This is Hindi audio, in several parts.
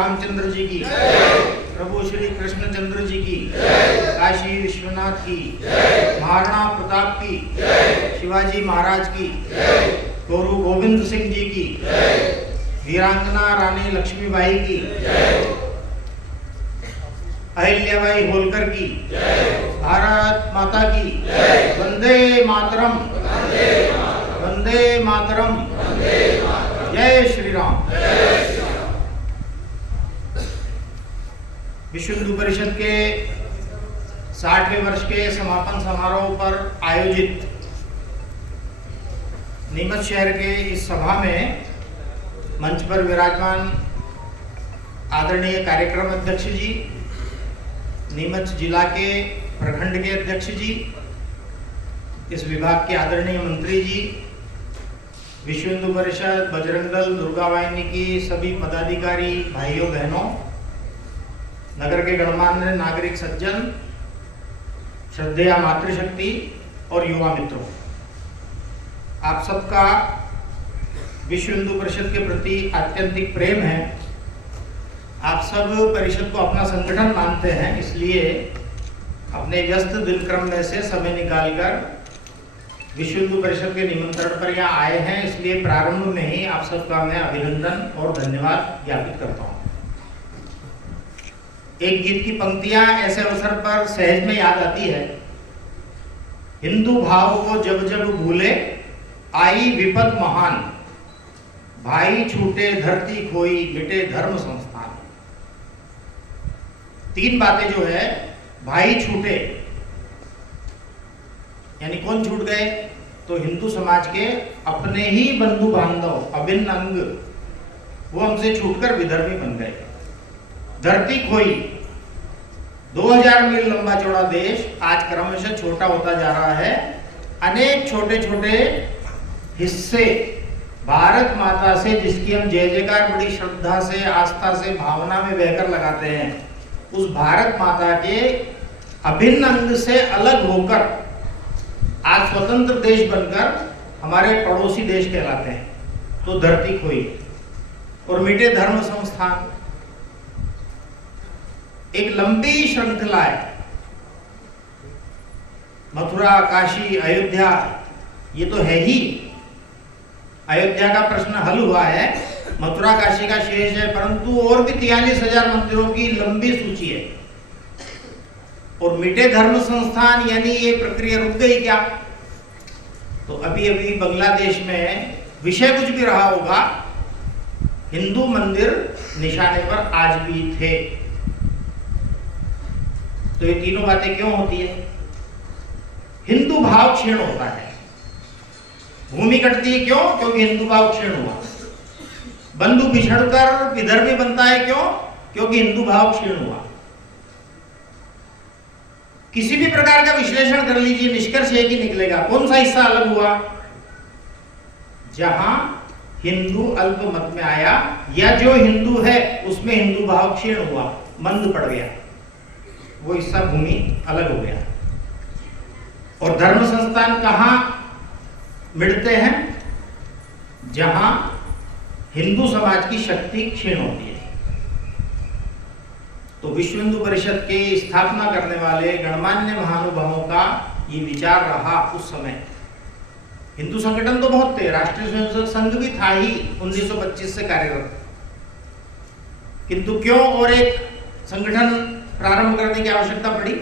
रामचंद्र जी की, प्रभु श्री कृष्णचंद्र जी की, काशी विश्वनाथ की, महाराणा प्रताप की, शिवाजी महाराज की, गुरु गोविंद सिंह जी की, वीरांगना रानी लक्ष्मीबाई की, अहिल्याबाई होलकर की, भारत माता की, वंदे मातरम, वंदे मातरम, जय श्री राम। विश्व हिंदू परिषद के 60वें वर्ष के समापन समारोह पर आयोजित नीमच शहर के इस सभा में मंच पर विराजमान आदरणीय कार्यक्रम अध्यक्ष जी, नीमच जिला के प्रखंड के अध्यक्ष जी, इस विभाग के आदरणीय मंत्री जी, विश्व हिंदू परिषद, बजरंग दल, दुर्गा वाहिनी की सभी पदाधिकारी भाइयों बहनों, नगर के गणमान्य नागरिक सज्जन, श्रद्धेय मातृशक्ति और युवा मित्रों, आप सबका विश्व हिंदू परिषद के प्रति आत्यंतिक प्रेम है। आप सब परिषद को अपना संगठन मानते हैं, इसलिए अपने व्यस्त दिनक्रम में से समय निकालकर विश्व हिंदू परिषद के निमंत्रण पर यहाँ आए हैं। इसलिए प्रारंभ में ही आप सबका मैं अभिनंदन और धन्यवाद ज्ञापित करता हूँ। एक गीत की पंक्तियां ऐसे अवसर पर सहज में याद आती है। हिंदू भाव को जब जब भूले आई विपद महान, भाई छूटे धरती खोई मिटे धर्म संस्थान। तीन बातें जो है, भाई छूटे यानी कौन छूट गए, तो हिंदू समाज के अपने ही बंधु बांधव अभिन्न अंग, वो हमसे छूटकर विधर्मी बन गए। धरती खोई, 2000 मील लंबा चौड़ा देश आज क्रमशः छोटा होता जा रहा है। अनेक छोटे छोटे हिस्से भारत माता से, जिसकी हम जय जयकार बड़ी श्रद्धा से, आस्था से, भावना में बहकर लगाते हैं, उस भारत माता के अभिन्न अंग से अलग होकर आज स्वतंत्र देश बनकर हमारे पड़ोसी देश कहलाते हैं। तो धरती खोई और मिटे धर्म संस्थान, एक लंबी श्रृंखला है। मथुरा, काशी, अयोध्या, ये तो है ही। अयोध्या का प्रश्न हल हुआ है, मथुरा काशी का शेष है, परंतु और भी 43,000 मंदिरों की लंबी सूची है। और मिटे धर्म संस्थान यानी ये प्रक्रिया रुक गई क्या? तो अभी अभी बांग्लादेश में विषय कुछ भी रहा होगा, हिंदू मंदिर निशाने पर आज भी थे। तो ये तीनों बातें क्यों होती है? हिंदू भाव क्षीण होता है। भूमि कटती है क्यों? क्योंकि हिंदू भाव क्षीण हुआ। बंधु बिछड़कर विधर्मी बनता है क्यों? क्योंकि हिंदू भाव क्षीण हुआ। किसी भी प्रकार का विश्लेषण कर लीजिए, निष्कर्ष एक ही निकलेगा। कौन सा हिस्सा अलग हुआ? जहां हिंदू अल्प मत में आया, या जो हिंदू है उसमें हिंदू भाव क्षीण हुआ, मंद पड़ गया, वो हिस्सा भूमि अलग हो गया। और धर्म संस्थान कहां मिटते हैं? जहां हिंदू समाज की शक्ति क्षीण होती है। तो विश्व हिंदू परिषद के स्थापना करने वाले गणमान्य महानुभावों का ये विचार रहा उस समय। हिंदू संगठन तो बहुत थे, राष्ट्रीय स्वयंसेवक संघ भी था ही 1925 से कार्यरत, किंतु क्यों और एक संगठन प्रारंभ करने की आवश्यकता पड़ी?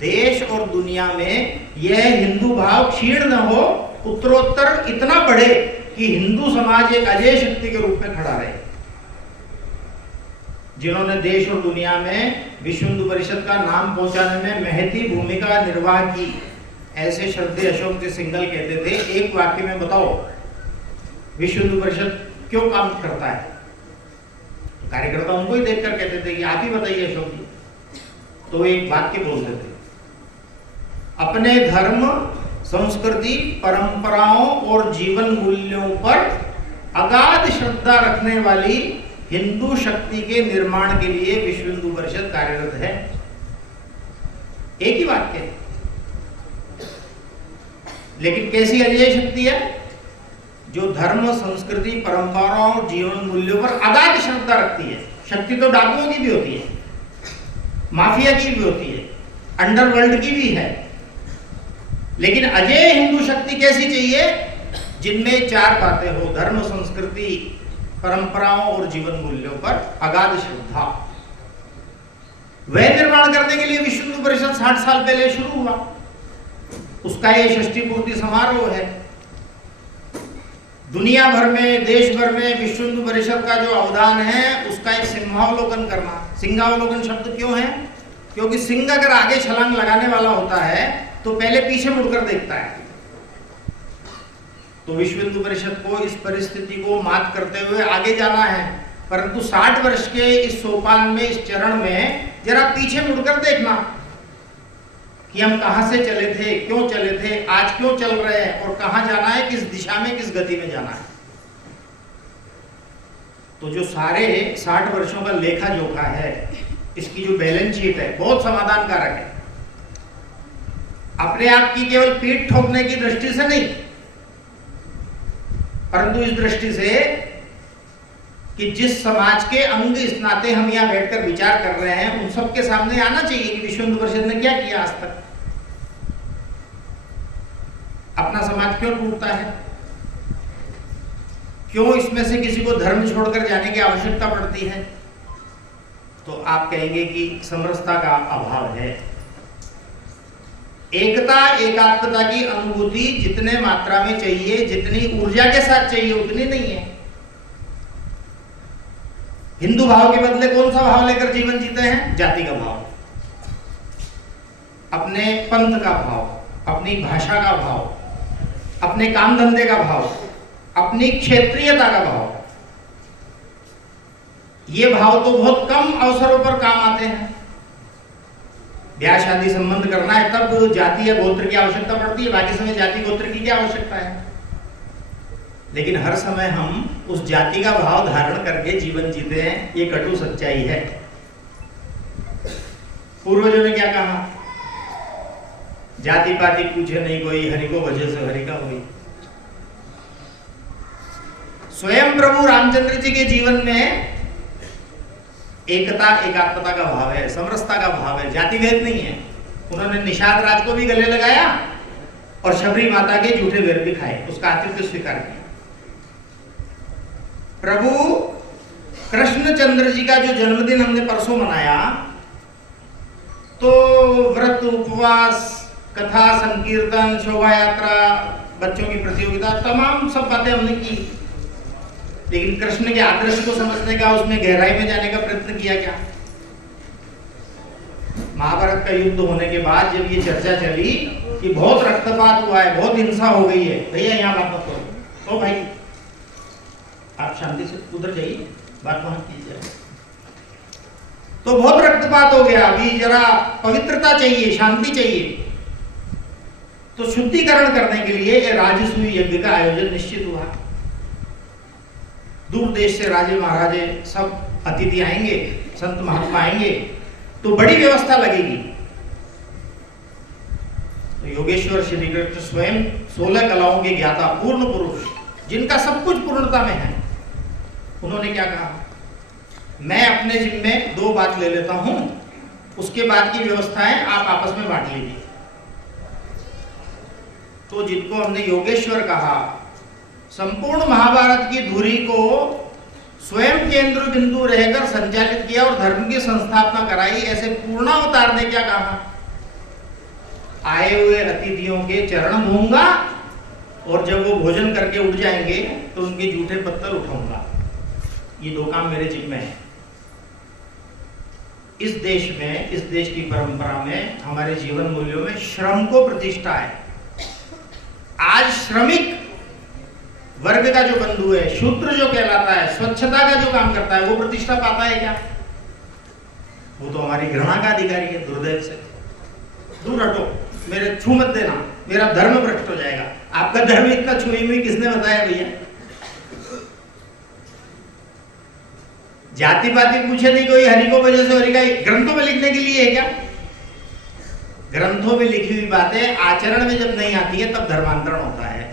देश और दुनिया में यह हिंदू भाव क्षीण न हो, उत्तरोत्तर इतना बढ़े कि हिंदू समाज एक अजय शक्ति के रूप में खड़ा रहे। जिन्होंने देश और दुनिया में विश्व हिंदू परिषद का नाम पहुंचाने में महती भूमिका निर्वाह की, ऐसे श्रद्धेय अशोक जी सिंघल कहते थे, एक वाक्य में बताओ विश्व हिंदू परिषद क्यों काम करता है? तो कार्यकर्ता उनको ही देखकर कहते थे कि आप ही बताइए अशोक जी। तो एक वाक्य बोलते थे, अपने धर्म, संस्कृति, परंपराओं और जीवन मूल्यों पर अगाध श्रद्धा रखने वाली हिंदू शक्ति के निर्माण के लिए विश्व हिंदू परिषद कार्यरत है। एक ही वाक्य है, लेकिन कैसी अजय शक्ति है? जो धर्म, संस्कृति, परंपराओं और जीवन मूल्यों पर अगाध श्रद्धा रखती है। शक्ति तो डाकुओं की भी होती है, माफिया की भी होती है, अंडरवर्ल्ड की भी है, लेकिन अजय हिंदू शक्ति कैसी चाहिए? जिनमें चार बातें हो: धर्म, संस्कृति, परंपराओं और जीवन मूल्यों पर अगाध श्रद्धा। वह निर्माण करने के लिए विश्व हिंदू परिषद 60 साल पहले शुरू हुआ। उसका ये षष्ठी पूर्ति समारोह है। दुनिया भर में, देश भर में विश्व हिंदू परिषद का जो अवदान है उसका एक सिंहावलोकन करना। सिंहावलोकन शब्द क्यों है? क्योंकि सिंह अगर आगे छलांग लगाने वाला होता है तो पहले पीछे मुड़कर देखता है। तो विश्व हिंदू परिषद को इस परिस्थिति को मात करते हुए आगे जाना है, परंतु 60 वर्ष के इस सोपान में, इस चरण में जरा पीछे मुड़कर देखना कि हम कहां से चले थे, क्यों चले थे, आज क्यों चल रहे हैं और कहां जाना है, किस दिशा में, किस गति में जाना है। तो जो सारे 60 वर्षों का लेखा जोखा है, इसकी जो बैलेंस शीट है, बहुत समाधान कारक है। अपने आप की केवल पीठ ठोकने की दृष्टि से नहीं, परंतु इस दृष्टि से कि जिस समाज के अंग इस नाते हम यहां बैठकर विचार कर रहे हैं, उन सबके सामने आना चाहिए कि विश्व हिंदू परिषद ने क्या किया आज तक। अपना समाज क्यों टूटता है, क्यों इसमें से किसी को धर्म छोड़कर जाने की आवश्यकता पड़ती है? तो आप कहेंगे कि समरसता का अभाव है। एकता, एकात्मता की अनुभूति जितने मात्रा में चाहिए, जितनी ऊर्जा के साथ चाहिए, उतनी नहीं है। हिंदू भाव के बदले कौन सा भाव लेकर जीवन जीते हैं? जाति का भाव, अपने पंथ का भाव, अपनी भाषा का भाव, अपने काम धंधे का भाव, अपनी क्षेत्रीयता का भाव। ये भाव तो बहुत कम अवसरों पर काम आते हैं। ब्याह शादी संबंध करना है तब जाति या गोत्र की आवश्यकता पड़ती है, बाकी समय जाति गोत्र की क्या आवश्यकता है? लेकिन हर समय हम उस जाति का भाव धारण करके जीवन जीते हैं, ये कटु सच्चाई है। पूर्वजों ने क्या कहा? जाति पाति पूछे नहीं कोई, हरि को भजे से हरि का होई। स्वयं प्रभु रामचंद्र जी के जीवन में एकता, एकात्मता का भाव है, समरसता का भाव है, जाति भेद नहीं है। उन्होंने निषाद राज को भी गले लगाया और शबरी माता के जूठे वेर भी खाए, उसका आतिथ्य स्वीकार किया। प्रभु कृष्णचंद्र जी का जो जन्मदिन हमने परसों मनाया, तो व्रत, उपवास, कथा, संकीर्तन, शोभा यात्रा, बच्चों की प्रतियोगिता, तमाम सब बातें हमने की। लेकिन कृष्ण के आदर्श को समझने का, उसमें गहराई में जाने का प्रयत्न किया क्या? महाभारत का युद्ध होने के बाद जब ये चर्चा चली कि बहुत रक्तपात हुआ है, बहुत हिंसा हो गई है, भैया यहाँ बात मत करो, तो भाई आप शांति से उधर जाइए, बात वहां कीजिए। तो बहुत रक्तपात हो गया, अभी जरा पवित्रता चाहिए, शांति चाहिए। तो शुद्धिकरण करने के लिए राजसूय यज्ञ का आयोजन निश्चित हुआ। दूर देश से राजे महाराजे सब अतिथि आएंगे, संत महात्मा आएंगे, तो बड़ी व्यवस्था लगेगी। तो योगेश्वर श्री कृष्ण स्वयं 16 कलाओं के ज्ञाता, पूर्ण पुरुष, जिनका सब कुछ पूर्णता में है, उन्होंने क्या कहा? मैं अपने जिम्मे 2 बात ले लेता हूं, उसके बाद की व्यवस्थाएं आप आपस में बांट लीजिए। तो जिनको हमने योगेश्वर कहा, संपूर्ण महाभारत की धुरी को स्वयं केंद्र बिंदु रहकर संचालित किया और धर्म की संस्थापना कराई, ऐसे पूर्णावतार ने क्या कहा? आए हुए अतिथियों के चरण धोऊंगा और जब वो भोजन करके उठ जाएंगे तो उनके जूठे पत्थर उठाऊंगा। ये 2 काम मेरे जिम्मे हैं। इस देश में, इस देश की परंपरा में, हमारे जीवन मूल्यों में श्रम को प्रतिष्ठा है। आज श्रमिक वर्ग का जो बंधु है, शूद्र जो कहलाता है, स्वच्छता का जो काम करता है, वो प्रतिष्ठा पाता है क्या? वो तो हमारी घृणा का अधिकारी है। दुर्दैव से दूर हटो, मेरे छू मत देना, मेरा धर्म भ्रष्ट हो जाएगा। आपका धर्म इतना छुई हुई किसने बताया भैया? जाति पाति पूछे नहीं कोई, हरि को वजह से हरि का ग्रंथों में लिखने के लिए है क्या? ग्रंथों में लिखी हुई बातें आचरण में जब नहीं आती है तब धर्मांतरण होता है,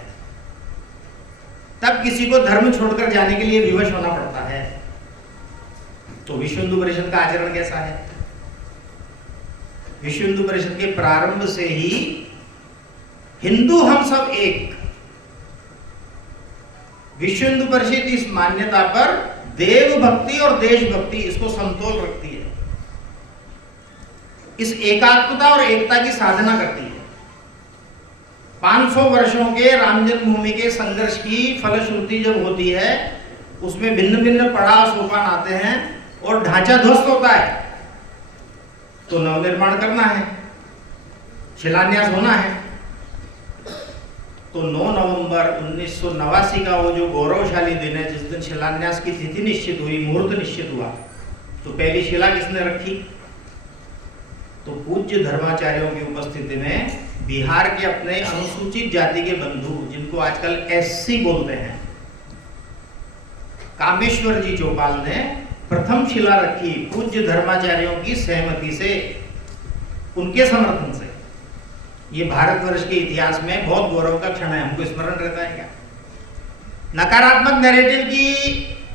तब किसी को धर्म छोड़कर जाने के लिए विवश होना पड़ता है। तो विश्व हिंदू परिषद का आचरण कैसा है? विश्व हिंदू परिषद के प्रारंभ से ही हिंदू हम सब एक, विश्व हिंदू परिषद इस मान्यता पर देव भक्ति और देशभक्ति इसको समतोल रखती है, इस एकात्मता और एकता की साधना करती है। 500 वर्षों के राम जन्मभूमि के संघर्ष की फलश्रुति जब होती है, उसमें भिन्न भिन्न पड़ाव सोपान आते हैं और ढांचा ध्वस्त होता है, तो नवनिर्माण करना है, शिलान्यास होना है। तो 9 नवंबर 1989 का वो जो गौरवशाली दिन है, जिस दिन शिलान्यास की तिथि निश्चित हुई, मुहूर्त निश्चित हुआ, तो पहली शिला किसने रखी? तो पूज्य धर्माचार्यों की उपस्थिति में बिहार के अपने अनुसूचित जाति के बंधु, जिनको आजकल एससी बोलते हैं, कामेश्वर जी चौपाल ने प्रथम शिला रखी, पूज्य धर्माचार्यों की सहमति से, उनके समर्थन से। ये भारतवर्ष के इतिहास में बहुत गौरव का क्षण है, हमको स्मरण रहता है क्या? नकारात्मक नैरेटिव की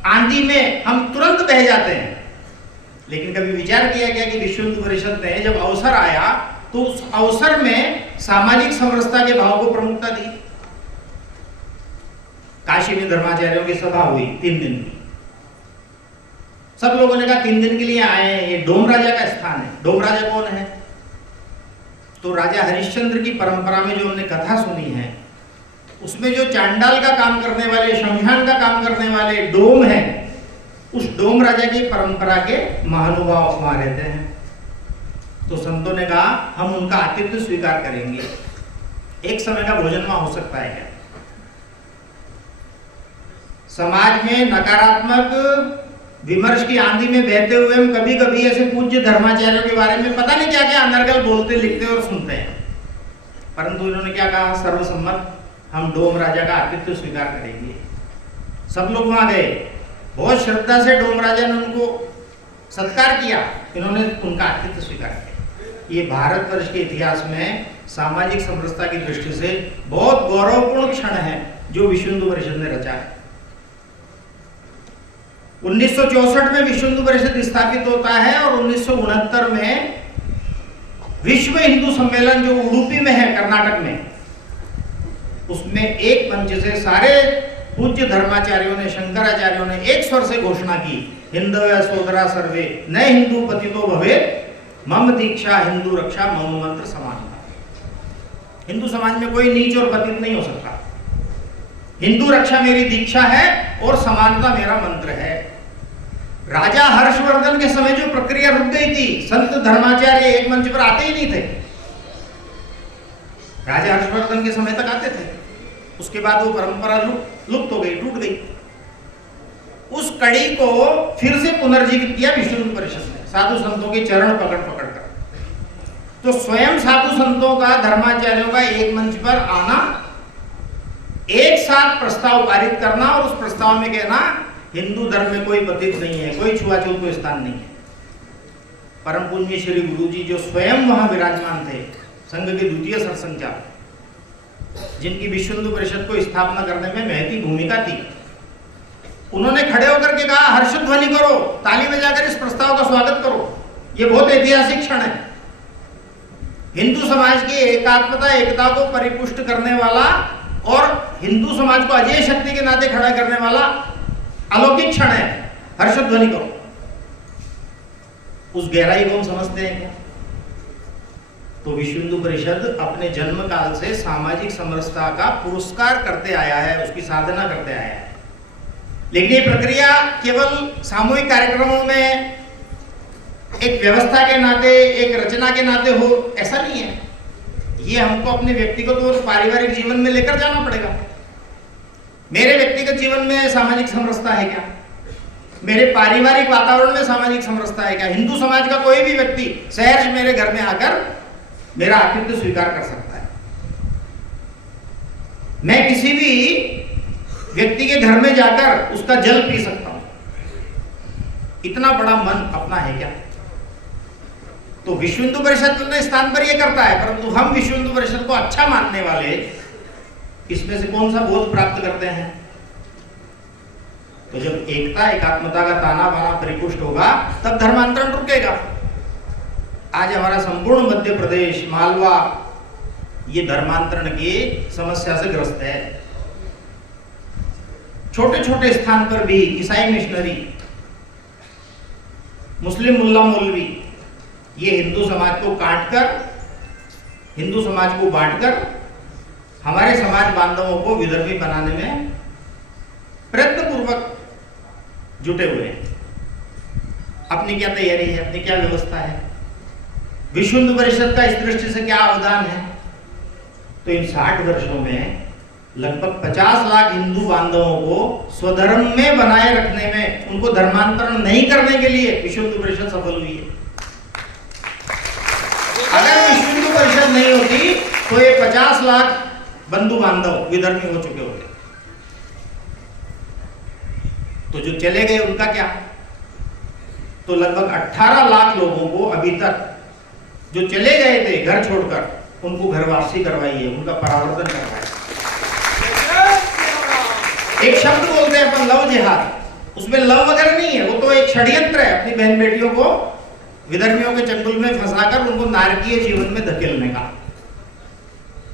आंधी में हम तुरंत बह जाते हैं, लेकिन कभी विचार किया गया कि विश्व हिंदू परिषद ने जब अवसर आया तो उस अवसर में सामाजिक समरसता के भाव को प्रमुखता दी। काशी में धर्माचार्यों की सभा हुई 3 दिन की। सब लोगों ने कहा 3 दिन के लिए आए हैं, ये डोम राजा का स्थान है। डोम राजा कौन है? तो राजा हरिश्चंद्र की परंपरा में जो हमने कथा सुनी है, उसमें जो चांडाल का काम करने वाले, शमशान का काम करने वाले डोम है, उस डोम राजा की परंपरा के महानुभाव वहां रहते हैं। तो संतों ने कहा हम उनका आतिथ्य स्वीकार करेंगे, एक समय का भोजन वहां हो सकता है क्या? समाज में नकारात्मक विमर्श की आंधी में बहते हुए हम कभी कभी ऐसे पूज्य धर्माचार्यों के बारे में पता नहीं क्या क्या अनर्गल बोलते, लिखते और सुनते हैं, परंतु इन्होंने क्या कहा? सर्वसम्मत हम डोम राजा का आतिथ्य स्वीकार करेंगे। सब लोग वहां गए, बहुत श्रद्धा से डोम राजा ने उनको सत्कार किया, इन्होंने उनका आतिथ्य स्वीकार किया। ये भारतवर्ष के इतिहास में सामाजिक समरसता की दृष्टि से बहुत गौरवपूर्ण क्षण है जो विश्व हिंदू परिषद ने रचा है। 1964 में विश्व हिंदू परिषद स्थापित होता है और 1969 में विश्व हिंदू सम्मेलन जो उडुपी में है, कर्नाटक में, उसमें एक मंच से सारे पूज्य धर्माचार्यों ने, शंकराचार्यों ने एक स्वर से घोषणा की, हिंदव सोदरा सर्वे न हिंदू पतितो भवे, मम दीक्षा हिंदू रक्षा मम मंत्र समानता। हिंदू समाज में कोई नीच और पतित नहीं हो सकता। हिंदू रक्षा मेरी दीक्षा है और समानता मेरा मंत्र है। राजा हर्षवर्धन के समय जो प्रक्रिया रुक गई थी, संत धर्माचार्य एक मंच पर आते ही नहीं थे। राजा हर्षवर्धन के समय तक आते थे, उसके बाद वो परंपरा लुप्त हो गई, टूट गई। उस कड़ी को फिर से पुनर्जीवित किया विश्व हिंदू परिषद ने, साधु संतों के चरण पकड़ पकड़ कर। तो स्वयं साधु संतों का, धर्माचार्यों का एक मंच पर आना, एक साथ प्रस्ताव पारित करना और उस प्रस्ताव में कहना हिंदू धर्म में कोई पतित नहीं है, कोई छुआछूत को स्थान नहीं है। परम पूज्य श्री गुरु जी जो स्वयं वहां विराजमान थे, संघ के द्वितीय सरसंघचालक, जिनकी विश्व हिंदू परिषद को स्थापना करने में महती भूमिका थी, उन्होंने खड़े होकर के कहा हर्ष ध्वनि करो, ताली बजाकर इस प्रस्ताव का स्वागत करो, ये बहुत ऐतिहासिक क्षण है। हिंदू समाज की एकात्मता, एकता को परिपुष्ट करने वाला और हिंदू समाज को अजय शक्ति के नाते खड़ा करने वाला अलौकिक क्षण है, हर्ष ध्वनि करो। उस गहराई को हम समझते हैं क्या? तो विश्व हिंदू परिषद अपने जन्म काल से सामाजिक समरसता का पुरस्कार करते आया है, उसकी साधना करते आया है। लेकिन ये प्रक्रिया केवल सामूहिक कार्यक्रमों में एक व्यवस्था के नाते, एक रचना के नाते हो, ऐसा नहीं है। ये हमको अपने व्यक्तिगत और पारिवारिक जीवन में लेकर जाना पड़ेगा। मेरे व्यक्तिगत जीवन में सामाजिक समरसता है क्या? मेरे पारिवारिक वातावरण में सामाजिक समरसता है क्या? हिंदू समाज का कोई भी व्यक्ति सहर्ष मेरे घर में आकर मेरा आतिथ्य स्वीकार कर सकता है। मैं किसी भी व्यक्ति के घर में जाकर उसका जल पी सकता हूं। इतना बड़ा मन अपना है क्या? तो विश्व हिंदू परिषद अपने स्थान पर यह करता है, परंतु हम विश्व हिंदू परिषद को अच्छा मानने वाले इसमें से कौन सा बोध प्राप्त करते हैं? तो जब एकता एकात्मता का ताना बाना परिपुष्ट होगा तब धर्मांतरण रुकेगा। आज हमारा संपूर्ण मध्य प्रदेश, मालवा, ये धर्मांतरण की समस्या से ग्रस्त है। छोटे छोटे स्थान पर भी ईसाई मिशनरी, मुस्लिम मुल्ला मौलवी ये हिंदू समाज को काटकर, हिंदू समाज को बांटकर हमारे समाज बांधवों को विधर्मी बनाने में प्रयत्न पूर्वक जुटे हुए हैं। अपनी क्या तैयारी है, अपनी क्या व्यवस्था है, विश्व हिंदू परिषद का इस दृष्टि से क्या अवदान है? तो इन 60 वर्षों में लगभग 50 लाख हिंदू बांधवों को स्वधर्म में बनाए रखने में, उनको धर्मांतरण नहीं करने के लिए विश्व हिंदू परिषद सफल हुई है। अगर विश्व हिंदू परिषद नहीं होती तो ये 50 लाख बंधु बांधव विधर्मी हो चुके होते। तो जो चले गए उनका क्या? तो लगभग 18 लाख लोगों को अभी तक जो चले गए थे घर छोड़कर, उनको घर वापसी करवाई है, उनका परावर्तन करवाया। एक शब्द बोलते हैं अपन, लव जिहाद, उसमें लव वगैरह नहीं है, वो तो एक षड्यंत्र है अपनी बहन बेटियों को विधर्मियों के चंगुल में फंसाकर उनको नारकीय जीवन में धकेलने का,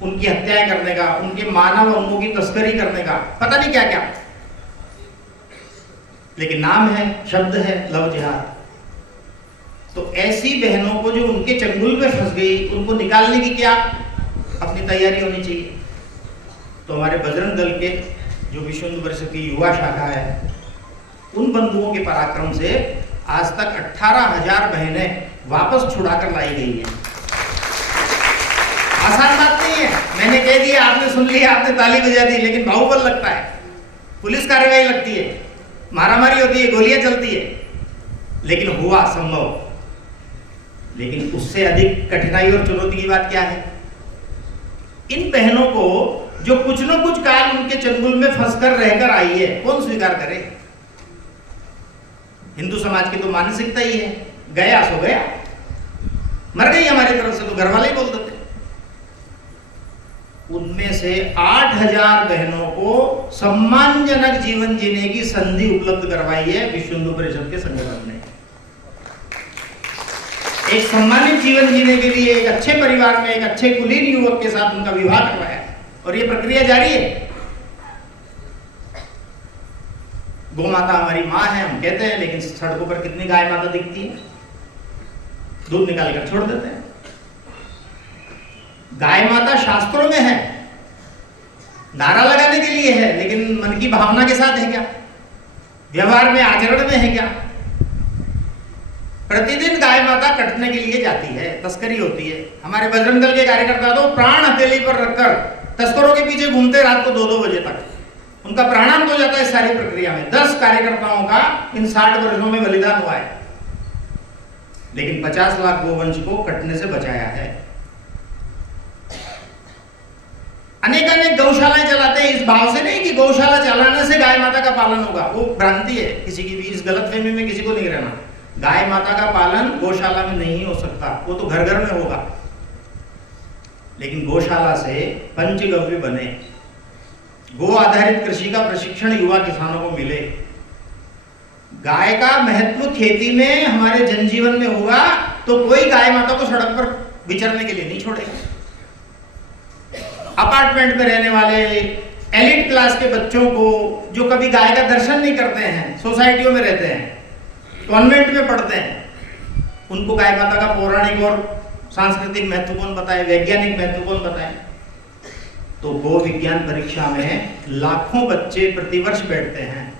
उनकी हत्याएं करने का, उनके मानव अंगों की तस्करी करने का, पता नहीं क्या क्या, लेकिन नाम है, शब्द है लव जिहाद। तो ऐसी बहनों को जो उनके चंगुल में फंस गई, उनको निकालने की क्या अपनी तैयारी होनी चाहिए। तो हमारे बजरंग दल के जो विश्व हिंदू परिषद की युवा शाखा है, उन बंधुओं के पराक्रम से आज तक 18,000 बहनें वापस छुड़ाकर लाई गई हैं। आसान बात नहीं है, मैंने कह दिया, आपने सुन लिया, आपने ताली बजा दी, लेकिन बाहुबल लगता है, पुलिस कार्रवाई लगती है, मारामारी होती है, गोलियां चलती है, लेकिन हुआ संभव। लेकिन उससे अधिक कठिनाई और चुनौती की बात क्या है? इन बहनों को जो कुछ न कुछ काल उनके चंगुल में फंसकर रहकर आई है, कौन स्वीकार करे? हिंदू समाज की तो मानसिकता ही है, गया सो गया, मर गई हमारी तरफ से, तो घर वाले ही बोल देते। उनमें से 8,000 बहनों को सम्मानजनक जीवन जीने की संधि उपलब्ध करवाई है विश्व हिंदू परिषद के संगठन ने। एक सम्मानित जीवन जीने के लिए एक अच्छे परिवार में एक अच्छे कुलीन युवक के साथ उनका विवाह करवाया, और ये प्रक्रिया जारी है। गौ माता हमारी माँ है हम कहते हैं, लेकिन सड़कों पर कितनी गाय माता दिखती है, दूध निकाल कर छोड़ देते हैं। गाय माता शास्त्रों में है, नारा लगाने के लिए है, लेकिन मन की भावना के साथ है क्या? व्यवहार में, आचरण में है क्या? प्रतिदिन गाय माता कटने के लिए जाती है, तस्करी होती है। हमारे बजरंग दल के कार्यकर्ता तो प्राण हथेली पर रखकर तस्करों के पीछे घूमते रात को 2-2 बजे तक, उनका प्राणांत हो जाता है इस सारी प्रक्रिया में। 10 कार्यकर्ताओं का इन 60 वर्षों में बलिदान हुआ है, लेकिन 50 लाख गोवंश को कटने से बचाया है। अनेक गौशालाएं चलाते हैं, इस भाव से नहीं कि गौशाला चलाने से गाय माता का पालन होगा, वो भ्रांति है किसी की भी, इस गलतफहमी में किसी को नहीं रहना। गाय माता का पालन गौशाला में नहीं हो सकता, वो तो घर घर में होगा, लेकिन गौशाला से पंचगव्य बने, गो आधारित कृषि का प्रशिक्षण युवा किसानों को मिले, गाय का महत्व खेती में हमारे जनजीवन में होगा, तो कोई गाय माता को सड़क पर विचरने के लिए नहीं छोड़ेगा। अपार्टमेंट में रहने वाले एलिट क्लास के बच्चों को जो कभी गाय का दर्शन नहीं करते हैं, सोसाइटियों में रहते हैं, कॉन्वेंट में पढ़ते हैं, उनको गाय माता का पौराणिक और सांस्कृतिक महत्व कौन बताए, वैज्ञानिक महत्व कौन बताए? तो गो विज्ञान परीक्षा में लाखों बच्चे प्रतिवर्ष बैठते हैं,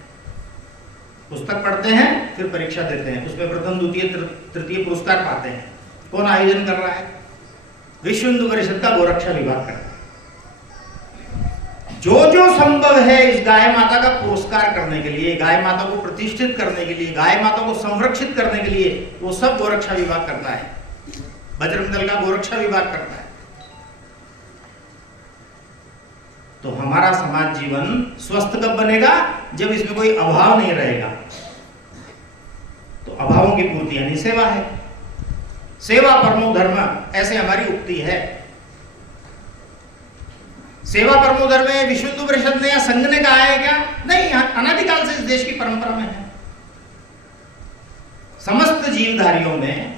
पुस्तक पढ़ते हैं, फिर परीक्षा देते हैं, उसमें प्रथम, द्वितीय, तृतीय पुरस्कार पाते हैं। कौन आयोजन कर रहा है? विश्व हिंदू परिषद का गोरक्षा विभाग करता है। जो जो संभव है इस गाय माता का पुरस्कार करने के लिए, गाय माता को प्रतिष्ठित करने के लिए, गाय माता को संरक्षित करने के लिए, वो सब गोरक्षा विभाग करता है, बजरंग दल का गोरक्षा विभाग करता है। तो हमारा समाज जीवन स्वस्थ कब बनेगा? जब इसमें कोई अभाव नहीं रहेगा। तो अभावों की पूर्ति यानी सेवा है, सेवा परमो धर्म, ऐसे हमारी उक्ति है। सेवा परमो धर्म है, विश्व हिंदू परिषद ने या संघ ने कहा है क्या? नहीं, अनादिकाल से इस देश की परंपरा में है। समस्त जीवधारियों में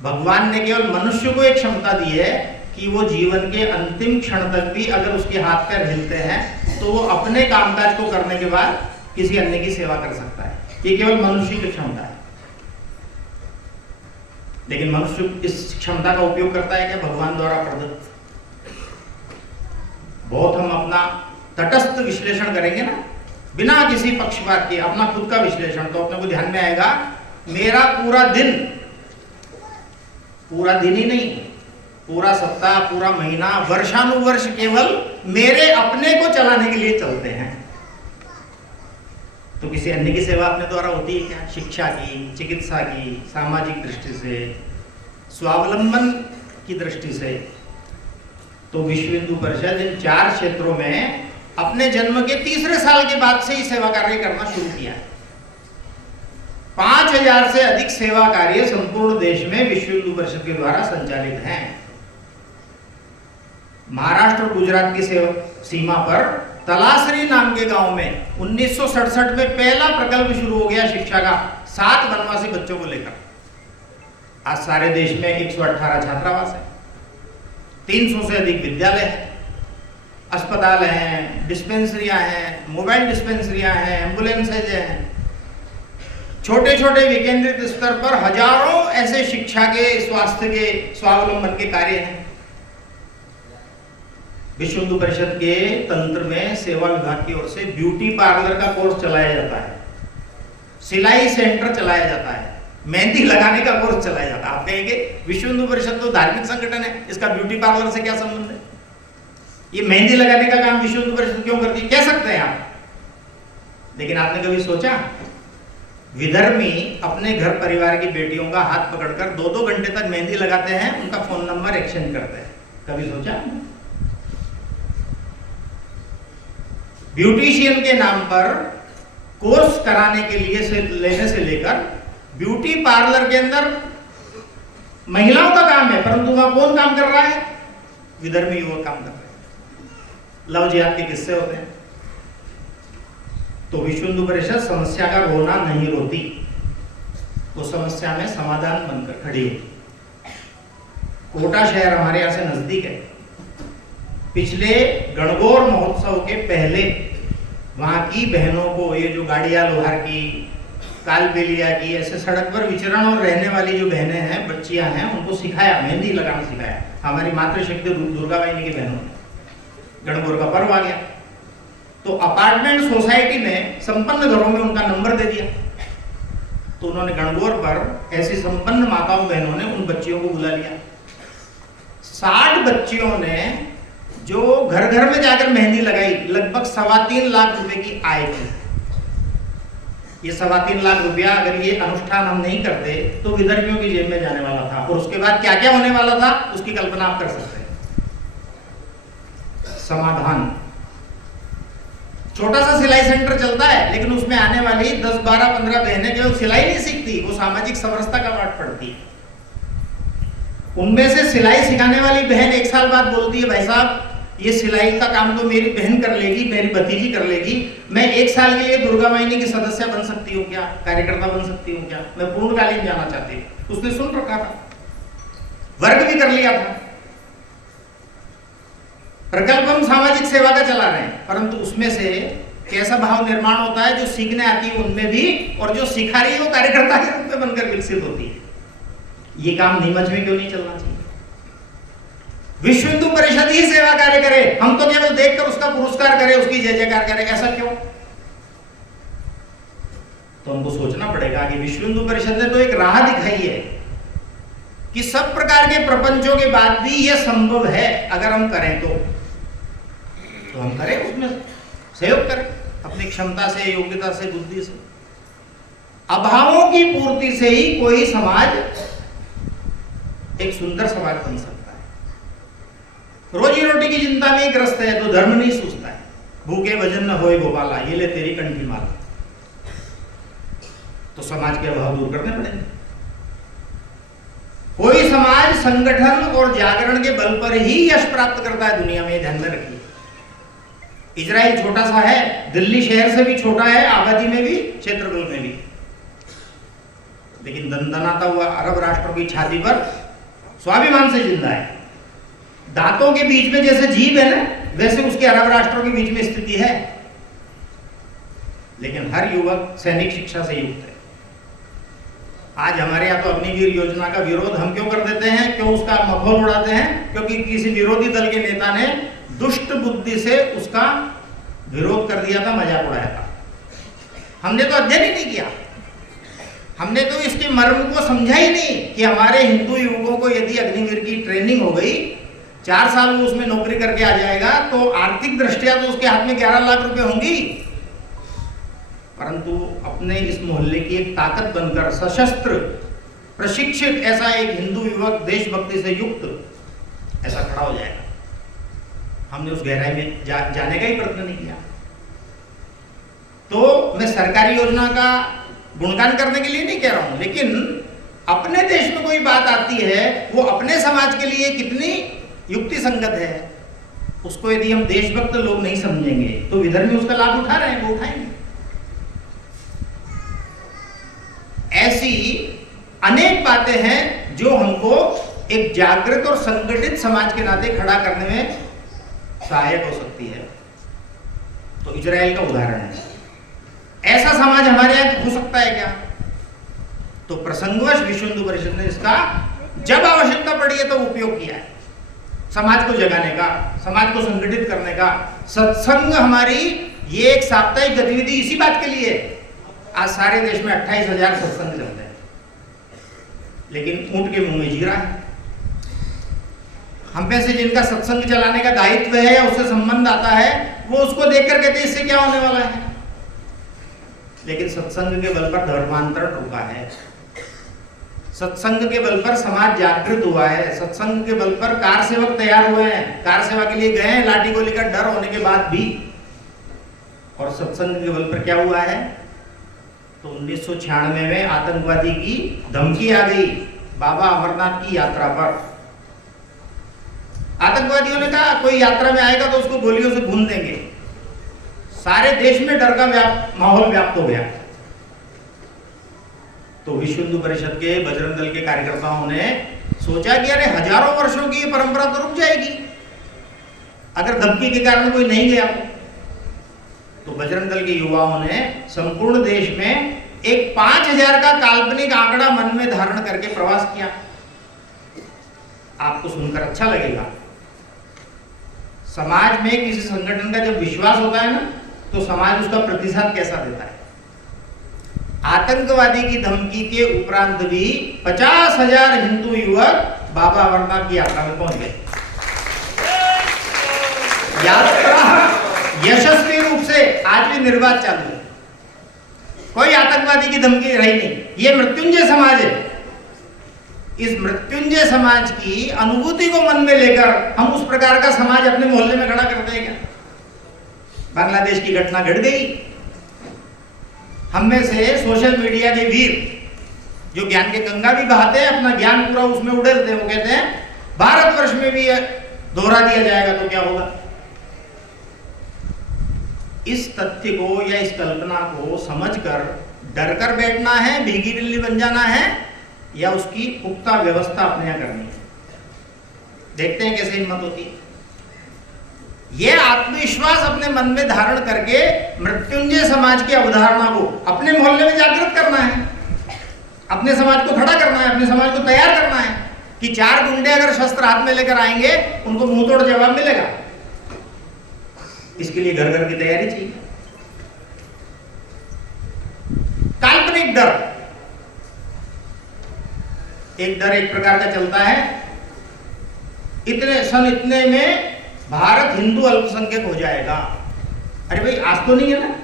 भगवान ने केवल मनुष्य को एक क्षमता दी है कि वो जीवन के अंतिम क्षण तक भी अगर उसके हाथ पैर हिलते हैं तो वो अपने कामकाज को करने के बाद किसी अन्य की सेवा कर सकता है। ये केवल मनुष्य की क्षमता है। लेकिन मनुष्य इस क्षमता का उपयोग करता है क्या? भगवान द्वारा प्रदत्त। बहुत हम अपना तटस्थ विश्लेषण करेंगे ना, बिना किसी पक्षपात के अपना खुद का विश्लेषण, तो अपने को ध्यान में आएगा मेरा पूरा दिन ही नहीं, पूरा सप्ताह, पूरा महीना, वर्षानुवर्ष केवल मेरे अपने को चलाने के लिए चलते हैं। तो किसी अन्य की सेवा अपने द्वारा होती है क्या? शिक्षा की, चिकित्सा की, सामाजिक दृष्टि से, स्वावलंबन की दृष्टि से। तो विश्व हिंदू परिषद इन 4 क्षेत्रों में अपने जन्म के 3रे साल के बाद से ही सेवा कार्य करना शुरू किया है। 5000 से अधिक सेवा कार्य संपूर्ण देश में विश्व हिंदू परिषद के द्वारा संचालित हैं। महाराष्ट्र और गुजरात की सीमा पर तलासरी नाम के गांव में 1967 में पहला प्रकल्प शुरू हो गया शिक्षा का, 7 वनवासी बच्चों को लेकर। आज सारे देश में 118 छात्रावास है, 300 से अधिक विद्यालय है, अस्पताल हैं, डिस्पेंसरियां हैं, मोबाइल डिस्पेंसरियां हैं, एम्बुलेंसेज हैं। छोटे छोटे विकेंद्रित स्तर पर हजारों ऐसे शिक्षा के, स्वास्थ्य के, स्वावलंबन के कार्य हैं। विश्व हिंदू परिषद के तंत्र में सेवा विभाग की ओर से ब्यूटी पार्लर का कोर्स चलाया जाता है, सिलाई सेंटर चलाया जाता है, मेहंदी लगाने का कोर्स चलाया जाता है। आप कहेंगे विश्व हिंदू परिषद तो धार्मिक संगठन है, इसका ब्यूटी पार्लर से क्या संबंध है? ये मेहंदी लगाने का काम विश्व हिंदू परिषद क्यों करती है? कह सकते हैं आप, लेकिन आपने कभी सोचा विधर्मी अपने घर परिवार की बेटियों का हाथ पकड़कर 2-2 घंटे तक मेहंदी लगाते हैं, उनका फोन नंबर एक्सचेंज करते हैं? कभी सोचा? ब्यूटिशियन के नाम पर कोर्स कराने के लिए लेने से लेकर ब्यूटी पार्लर के अंदर महिलाओं का काम है, परंतु वहां कौन काम कर रहा है? विधर्मी युवक काम कर रहे हैं। लव जिहाद के किस्से होते हैं। तो विश्व हिंदू परिषद समस्या का रोना नहीं रोती, वो समस्या में समाधान बनकर खड़ी होती। कोटा शहर हमारे यहां से नजदीक है। पिछले गणगौर महोत्सव के पहले वहां की बहनों को, ये जो गाड़िया लोहार की, कालबेलिया की, ऐसे सड़क पर विचरण और रहने वाली जो बहनें हैं, बच्चियां हैं, उनको सिखाया, मेहंदी लगाना सिखाया। हमारी मातृशक्ति दुर्गा वाहिनी की बहनों ने। गणगौर का पर्व आ गया तो अपार्टमेंट सोसाइटी में संपन्न घरों में उनका नंबर दे दिया। तो उन्होंने गणगौर पर ऐसी संपन्न माताओं बहनों ने उन बच्चियों को बुला लिया। 60 बच्चियों ने जो घर घर में जाकर मेहंदी लगाई, लगभग 3.25 लाख रुपए की आय थी। ये 3.25 लाख रुपया अगर ये अनुष्ठान हम नहीं करते तो विधर्मियों की जेब में जाने वाला था, और उसके बाद क्या क्या होने वाला था उसकी कल्पना आप कर सकते हैं। समाधान, छोटा सा सिलाई सेंटर चलता है, लेकिन उसमें आने वाली 10, 12, 15 बहनें केवल सिलाई नहीं सीखती, वो सामाजिक समरसता का पाठ पढ़ती है। उनमें से सिलाई सिखाने वाली बहन 1 साल बाद बोलती है, भाई साहब ये सिलाई का काम तो मेरी बहन कर लेगी, मेरी भतीजी कर लेगी, मैं 1 साल के लिए दुर्गा वाहिनी की सदस्य बन सकती हूँ क्या, कार्यकर्ता बन सकती हूँ क्या, मैं पूर्णकालीन जाना चाहती हूँ। उसने सुन रखा था, वर्ग भी कर लिया था। प्रकल्प हम सामाजिक सेवा का चला रहे हैं, परंतु उसमें से कैसा भाव निर्माण होता है, जो सीखने आती है उनमें भी, और जो सिखा रही है वो कार्यकर्ता के रूप में बनकर विकसित होती है। ये काम नीमच में क्यों नहीं चलना चाहिए? विश्व हिंदू परिषद ही सेवा कार्य करे, हम तो केवल देखकर उसका पुरस्कार करें, उसकी जय जयकार करें, ऐसा क्यों? तो हमको सोचना पड़ेगा कि विश्व हिंदू परिषद ने तो एक राह दिखाई है कि सब प्रकार के प्रपंचों के बाद भी यह संभव है। अगर हम करें तो हम करें, उसमें सहयोग करें अपनी क्षमता से, योग्यता से, बुद्धि से। अभावों की पूर्ति से ही कोई समाज एक सुंदर समाज बन सकता है। रोजी रोटी की चिंता में ग्रस्त है तो धर्म नहीं सूझता है। भूखे भजन न होए गोपाला, ये ले तेरी कंठी माला। तो समाज के अभाव दूर करने पड़ेंगे। कोई समाज संगठन और जागरण के बल पर ही यश प्राप्त करता है दुनिया में, ध्यान में रखिए। इजराइल छोटा सा है, दिल्ली शहर से भी छोटा है, आबादी में भी, क्षेत्रफल में भी, लेकिन दंदनाता हुआ अरब राष्ट्रों की छाती पर स्वाभिमान से जिंदा है। दांतों के बीच में जैसे जीभ है ना, वैसे उसके अरब राष्ट्रों के बीच में स्थिति है। लेकिन हर युवक सैनिक शिक्षा से युक्त है। आज हमारे यहाँ तो अग्निवीर योजना का विरोध हम क्यों कर देते हैं, क्यों उसका मखौल उड़ाते हैं? क्योंकि किसी विरोधी दल के नेता ने दुष्ट बुद्धि से उसका विरोध कर दिया था, मजाक उड़ाया था। हमने तो अध्ययन ही नहीं किया, हमने तो इसके मर्म को समझा ही नहीं कि हमारे हिंदू युवकों को यदि अग्निवीर की ट्रेनिंग हो गई, 4 साल वो उसमें नौकरी करके आ जाएगा, तो आर्थिक दृष्टिया तो उसके हाथ में 11 लाख रुपए होंगी, परंतु अपने इस मोहल्ले की एक ताकत बनकर सशस्त्र प्रशिक्षित ऐसा एक हिंदू युवक देशभक्ति से युक्त ऐसा खड़ा हो जाएगा। हमने उस गहराई में जाने का ही प्रयत्न नहीं किया। तो मैं सरकारी योजना का गुणगान करने के लिए नहीं कह रहा हूं, लेकिन अपने देश में कोई बात आती है, वो अपने समाज के लिए कितनी युक्ति संगत है, उसको यदि हम देशभक्त लोग नहीं समझेंगे तो विदर्भ में उसका लाभ उठा रहे हैं, वो उठाएंगे। ऐसी अनेक बातें हैं जो हमको एक जागृत और संगठित समाज के नाते खड़ा करने में सहायक हो सकती है। तो इजराइल का उदाहरण है। ऐसा समाज हमारे यहां हो सकता है क्या? तो प्रसंगवश विश्व हिंदू परिषद ने इसका जब आवश्यकता पड़ी है तो उपयोग किया है, समाज को जगाने का, समाज को संगठित करने का। सत्संग हमारी ये एक साप्ताहिक गतिविधि इसी बात के लिए। आज सारे देश में 28,000 सत्संग चलते हैं, लेकिन ऊंट के मुंह में जीरा है। हम में से जिनका सत्संग चलाने का दायित्व है या उससे संबंध आता है, वो उसको देखकर कहते हैं इससे क्या होने वाला है। लेकिन सत्संग के बल पर धर्मांतरण रुका है, सत्संग के बल पर समाज जागृत हुआ है, सत्संग के बल पर कार सेवक तैयार हुए हैं, कार सेवा के लिए गए हैं लाठी गोली का डर होने के बाद भी। और सत्संग के बल पर क्या हुआ है? तो 1996 में आतंकवादी की धमकी आ गई बाबा अमरनाथ की यात्रा पर। आतंकवादियों ने कहा कोई यात्रा में आएगा तो उसको गोलियों से भून देंगे। सारे देश में डर का माहौल व्याप्त हो गया। तो विश्व हिंदू परिषद के बजरंग दल के कार्यकर्ताओं ने सोचा कि अरे हजारों वर्षों की ये परंपरा तो रुक जाएगी अगर धमकी के कारण कोई नहीं गया। तो बजरंग दल के युवाओं ने संपूर्ण देश में एक 5,000 का काल्पनिक आंकड़ा मन में धारण करके प्रवास किया। आपको सुनकर अच्छा लगेगा। समाज में किसी संगठन का जब विश्वास होता है ना, तो समाज उसका प्रतिशत कैसा देता है। आतंकवादी की धमकी के उपरांत भी 50,000 हिंदू युवक बाबा अमरनाथ की यात्रा में पहुंच गए। यात्रा यशस्वी रूप से आज भी निर्बाध चालू है, कोई आतंकवादी की धमकी रही नहीं। ये मृत्युंजय समाज है। इस मृत्युंजय समाज की अनुभूति को मन में लेकर हम उस प्रकार का समाज अपने मोहल्ले में खड़ा करते हैं क्या? बांग्लादेश की घटना घट गई, हम में से सोशल मीडिया के वीर जो ज्ञान के गंगा भी बहाते हैं, अपना ज्ञान पूरा उसमें उड़ेलते हैं, वो कहते हैं भारतवर्ष में भी दोहरा दिया जाएगा तो क्या होगा। इस तथ्य को या इस कल्पना को समझकर डरकर बैठना है, भीगी बिल्ली बन जाना है, या उसकी पुख्ता व्यवस्था अपने यहां करनी है। देखते हैं कैसे हिम्मत होती है। यह आत्मविश्वास अपने मन में धारण करके मृत्युंजय समाज की अवधारणा को अपने मोहल्ले में जागृत करना है, अपने समाज को खड़ा करना है, अपने समाज को तैयार करना है कि 4 गुंडे अगर शस्त्र हाथ में लेकर आएंगे उनको मुंह तोड़ जवाब मिलेगा। इसके लिए घर घर की तैयारी चाहिए। काल्पनिक डर, एक डर एक प्रकार का चलता है, इतने में भारत हिंदू अल्पसंख्यक हो जाएगा। अरे भाई आज तो नहीं है ना,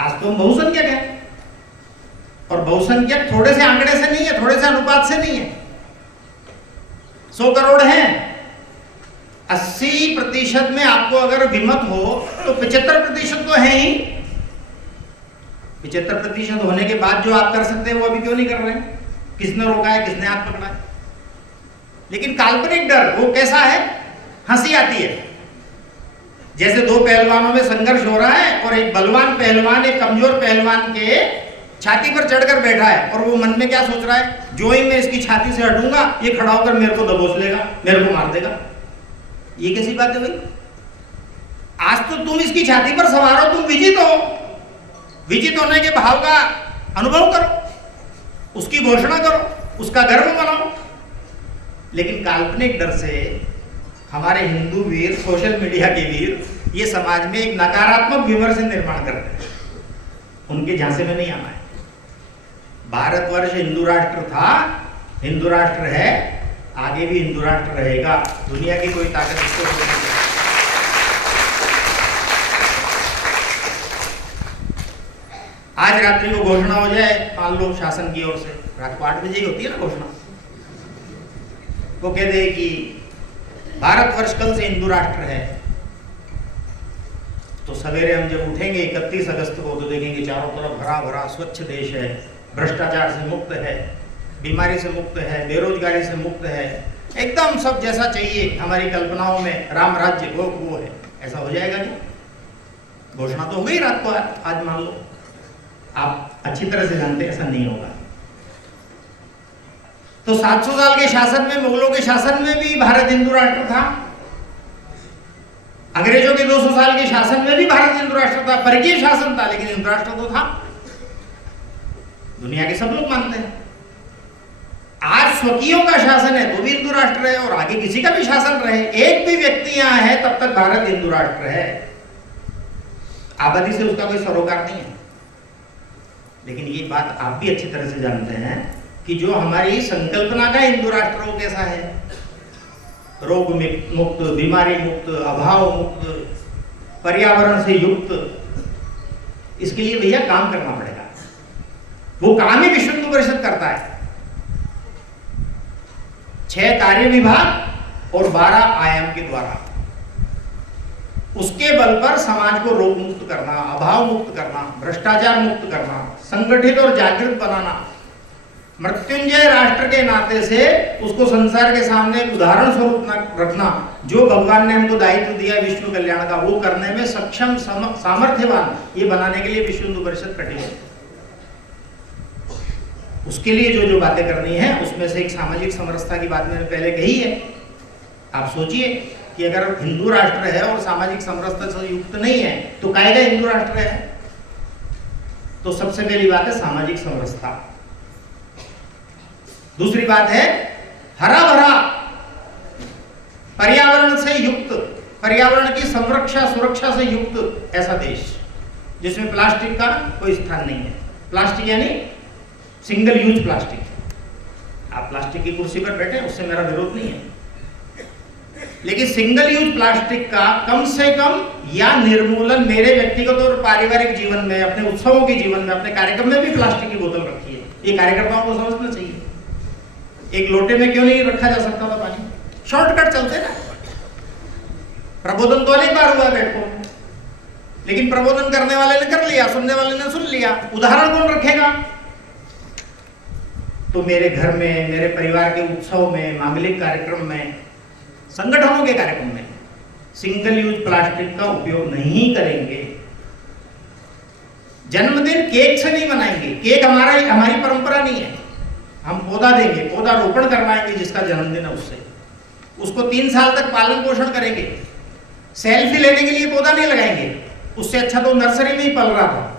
आज तो हम बहुसंख्यक है, और बहुसंख्यक थोड़े से आंकड़े से नहीं है, थोड़े से अनुपात से नहीं है। 100 करोड़ हैं, 80% में आपको अगर विमत हो तो 75% तो है ही। 75% होने के बाद जो आप कर सकते हैं वो अभी क्यों नहीं कर रहे हैं? किसने रोका है, किसने हाथ पकड़ा है? लेकिन काल्पनिक डर वो कैसा है? हंसी आती है। जैसे दो पहलवानों में संघर्ष हो रहा है और एक बलवान पहलवान एक कमजोर पहलवान के छाती पर चढ़कर बैठा है और वो मन में क्या सोच रहा है, जो ही मैं इसकी छाती से हटूंगा ये खड़ा होकर मेरे को दबोच लेगा, मेरे को मार देगा। ये कैसी बात है भाई? आज तो तुम इसकी छाती पर सवार हो, तुम विजित हो, विजित होने के भाव का अनुभव करो, उसकी घोषणा करो, उसका गर्व मनाओ। लेकिन काल्पनिक डर से हमारे हिंदू वीर, सोशल मीडिया के वीर, ये समाज में एक नकारात्मक विमर्श निर्माण कर रहे हैं। उनके झांसे में नहीं आना है। भारतवर्ष हिंदू राष्ट्र था, हिंदू राष्ट्र है, आगे भी हिंदू राष्ट्र रहेगा। दुनिया की कोई ताकत इसको रोक नहीं सकती। आज रात्रि को घोषणा हो जाए, मान लो शासन की ओर से, रात को 8 बजे ही होती है ना घोषणा, वो कह दे कि भारतवर्ष कल से हिंदू राष्ट्र है, तो सवेरे हम जब उठेंगे 31 अगस्त को तो देखेंगे चारों तरफ हरा भरा स्वच्छ देश है, भ्रष्टाचार से मुक्त है, बीमारी से मुक्त है, बेरोजगारी से मुक्त है, एकदम सब जैसा चाहिए हमारी कल्पनाओं में राम राज्य वो है। ऐसा हो जाएगा क्या? घोषणा तो हो गई रात को, आज मान लो। आप अच्छी तरह से जानते हैं ऐसा नहीं होगा। तो 700 साल के शासन में, मुगलों के शासन में भी भारत हिंदू राष्ट्र था, अंग्रेजों के 200 साल के शासन में भी भारत हिंदू राष्ट्र था, परकीय शासन था, लेकिन हिंदू राष्ट्र तो था। दुनिया के सब लोग मानते हैं। आज स्वकीयों का शासन है तो भी हिंदू राष्ट्र है, और आगे किसी का भी शासन रहे, एक भी व्यक्ति यहां है तब तक भारत हिंदू राष्ट्र है। आबादी से उसका कोई सरोकार नहीं है। लेकिन ये बात आप भी अच्छी तरह से जानते हैं कि जो हमारी संकल्पना का हिंदू राष्ट्र वो कैसा है, रोग मुक्त, बीमारी मुक्त, अभाव मुक्त, पर्यावरण से युक्त। इसके लिए भैया काम करना पड़ेगा। वो काम ही विश्व हिंदू परिषद करता है। 6 कार्य विभाग और 12 आयाम के द्वारा उसके बल पर समाज को रोग मुक्त करना, अभाव मुक्त करना, भ्रष्टाचार मुक्त करना, संगठित और जागृत बनाना, मृत्युंजय राष्ट्र के नाते से उसको संसार के सामने एक उदाहरण स्वरूप रखना। जो भगवान ने हमको दायित्व दिया विश्व कल्याण का, वो करने में सक्षम, सामर्थ्यवान ये बनाने के लिए विश्व हिंदू परिषद कटी है। उसके लिए जो जो बातें करनी है उसमें से एक सामाजिक समरसता की बात मैंने पहले कही है। आप सोचिए कि अगर हिंदू राष्ट्र है और सामाजिक समरसता से युक्त नहीं है तो कायदा हिंदू राष्ट्र है। तो सबसे पहली बात है सामाजिक समरसता। दूसरी बात है हरा भरा, पर्यावरण से युक्त, पर्यावरण की संरक्षा सुरक्षा से युक्त ऐसा देश जिसमें प्लास्टिक का कोई स्थान नहीं है। प्लास्टिक यानी सिंगल यूज प्लास्टिक। आप प्लास्टिक की कुर्सी पर बैठे, उससे मेरा विरोध नहीं है, लेकिन सिंगल यूज प्लास्टिक का कम से कम या निर्मूलन मेरे व्यक्तिगत और पारिवारिक जीवन में, अपने उत्सवों के जीवन में, अपने कार्यक्रम में भी प्लास्टिक की बोतल रखी है। ये कार्यकर्ताओं को समझना चाहिए। एक लोटे में क्यों नहीं रखा जा सकता था पानी? शॉर्टकट चलते ना। प्रबोधन तो अनेक बार हुआ बैठको, लेकिन प्रबोधन करने वाले ने कर लिया, सुनने वाले ने सुन लिया, उदाहरण कौन रखेगा? तो मेरे घर में, मेरे परिवार के उत्सव में, मांगलिक कार्यक्रम में, संगठनों के कार्यक्रम में सिंगल यूज प्लास्टिक का उपयोग नहीं करेंगे। जन्मदिन केक से नहीं मनाएंगे। केक हमारी परंपरा नहीं है। हम पौधा देंगे, पौधा रोपण करवाएंगे जिसका जन्मदिन है उससे, उसको 3 साल तक पालन पोषण करेंगे। सेल्फी लेने के लिए पौधा नहीं लगाएंगे, उससे अच्छा तो नर्सरी में ही पल रहा था।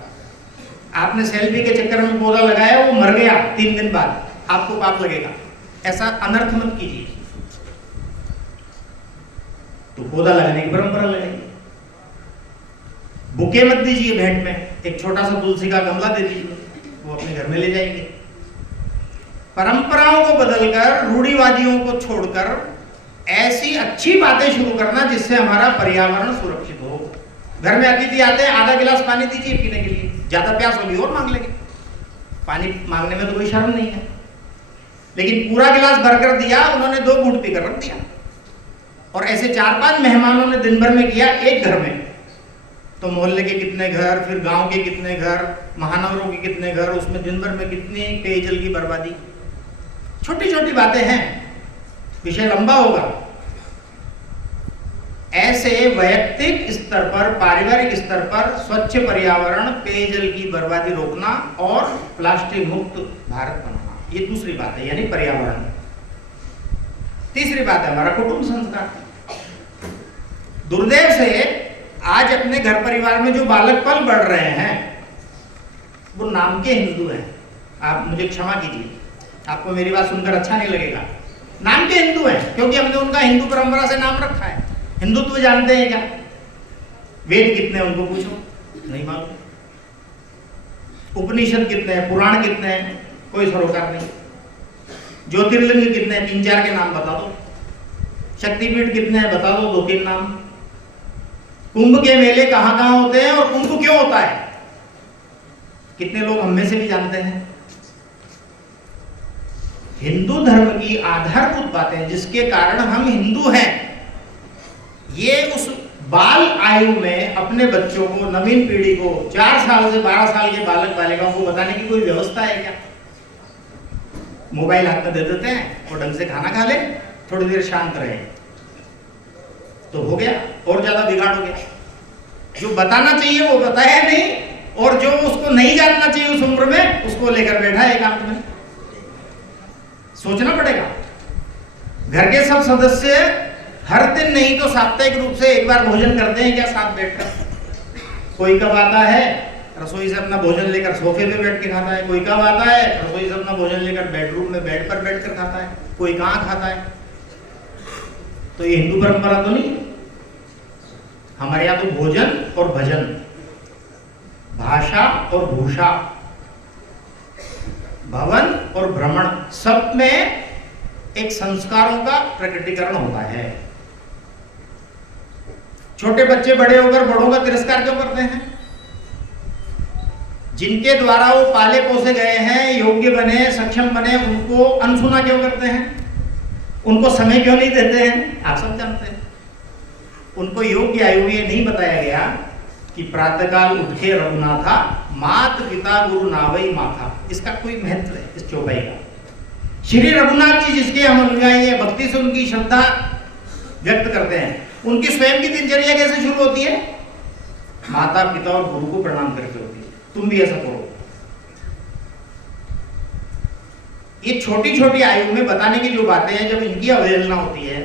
आपने सेल्फी के चक्कर में पौधा लगाया, वो मर गया 3 दिन बाद, आपको पाप लगेगा। ऐसा अनर्थ मत कीजिए। तो पौधा लगाने की परंपरा लगाइए। बुके मत दीजिए भेंट में, एक छोटा सा तुलसी का गमला दे दीजिए, वो अपने घर में ले जाएंगे। परंपराओं को बदलकर, रूढ़िवादियों को छोड़कर ऐसी अच्छी बातें शुरू करना जिससे हमारा पर्यावरण सुरक्षित हो। घर में अतिथि आते हैं, आधा गिलास पानी दीजिए पीने के लिए, ज्यादा प्यास होगी और मांग लेंगे। पानी मांगने में तो कोई शर्म नहीं है, लेकिन पूरा गिलास भरकर दिया, उन्होंने 2 घूंट पीकर रख दिया। और ऐसे 4-5 मेहमानों ने दिन भर में किया एक घर में, तो मोहल्ले के कितने घर, फिर गांव के कितने घर, महानगरों के कितने घर, उसमें दिन भर में कितनी पेयजल की बर्बादी। छोटी छोटी बातें हैं, विषय लंबा होगा। ऐसे वैयक्तिक स्तर पर, पारिवारिक स्तर पर स्वच्छ पर्यावरण, पेयजल की बर्बादी रोकना और प्लास्टिक मुक्त भारत बनाना, ये दूसरी बात है, यानी पर्यावरण। तीसरी बात है हमारा कुटुंब संस्कार। दुर्दैव से आज अपने घर परिवार में जो बालक पल बढ़ रहे हैं वो नाम के हिंदू हैं। आप मुझे क्षमा कीजिए, आपको मेरी बात सुनकर अच्छा नहीं लगेगा। नाम के हिंदू हैं क्योंकि हमने उनका हिंदू परंपरा से नाम रखा है। हिंदुत्व जानते हैं क्या? वेद कितने उनको पूछो, नहीं मालूम। उपनिषद कितने हैं, पुराण कितने हैं, कोई सरोकार नहीं। ज्योतिर्लिंग कितने हैं, 3-4 के नाम बता दो। शक्तिपीठ कितने हैं, बता दो 2-3 नाम। कुंभ के मेले कहां कहां होते हैं और कुंभ क्यों होता है, कितने लोग हम में से भी जानते हैं? हिंदू धर्म की आधारभूत बातें जिसके कारण हम हिंदू हैं, ये उस बाल आयु में अपने बच्चों को, नवीन पीढ़ी को, 4 साल से 12 साल के बालक बालिकाओं को बताने की कोई व्यवस्था है क्या? मोबाइल हाथ में दे देते हैं और ढंग से खाना खा ले, थोड़ी देर शांत रहे तो हो गया, और ज्यादा बिगाड़ हो गया। जो बताना चाहिए वो बताया नहीं, और जो उसको नहीं जानना चाहिए उस उम्र में उसको लेकर बैठा है एकांत में। सोचना पड़ेगा। घर के सब सदस्य हर दिन नहीं तो साप्ताहिक रूप से एक बार भोजन करते हैं क्या साथ बैठकर? कोई कब आता है रसोई से अपना भोजन लेकर सोफे पे बैठ के खाता है, कोई कब आता है रसोई से अपना भोजन लेकर बेडरूम में बेड पर बैठकर खाता है, कोई कहां खाता है। तो ये हिंदू परंपरा तो नहीं। हमारे यहाँ तो भोजन और भजन, भाषा और भूषा, भवन और भ्रमण, सब में एक संस्कारों का प्रकटीकरण होता है। छोटे बच्चे बड़े होकर बड़ों का तिरस्कार क्यों करते हैं? जिनके द्वारा वो पाले पोसे गए हैं, योग्य बने, सक्षम बने, उनको अनसुना क्यों करते हैं? उनको समय क्यों नहीं देते हैं? आप सब जानते हैं। उनको योग्य आयु में नहीं बताया गया कि प्रातःकाल उठ के रघुनाथा, मात पिता गुरु नावई माथा। इसका कोई महत्व है इस चौपाई का। श्री रघुनाथ जी जिसके हम अनुयायी हैं, भक्ति से उनकी श्रद्धा व्यक्त करते हैं, उनकी स्वयं की दिनचर्या कैसे शुरू होती है? माता पिता और गुरु को प्रणाम करके होती है। तुम भी ऐसा करो। ये छोटी छोटी आयु में बताने की जो बातें हैं, जब इनकी अवहेलना होती है,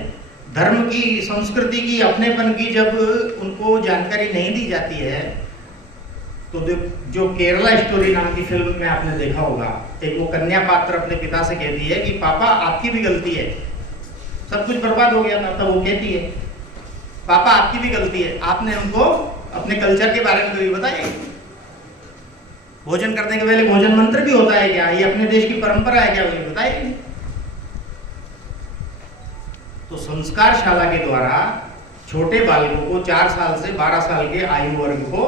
धर्म की, संस्कृति की, अपनेपन की जब उनको जानकारी नहीं दी जाती है, तो जो केरला स्टोरी नाम की फिल्म में आपने देखा होगा, एक वो कन्या पात्र अपने पिता से कहती है कि पापा आपकी भी गलती है, सब कुछ बर्बाद हो गया था। तब वो कहती है पापा आपकी भी गलती है, आपने हमको अपने कल्चर के बारे में कभी बताया? भोजन करने के पहले भोजन मंत्र भी होता है क्या? ये अपने देश की परंपरा है क्या? वो बताइए। तो संस्कार शाला के द्वारा छोटे बालकों को 4 साल से 12 साल के आयु वर्ग को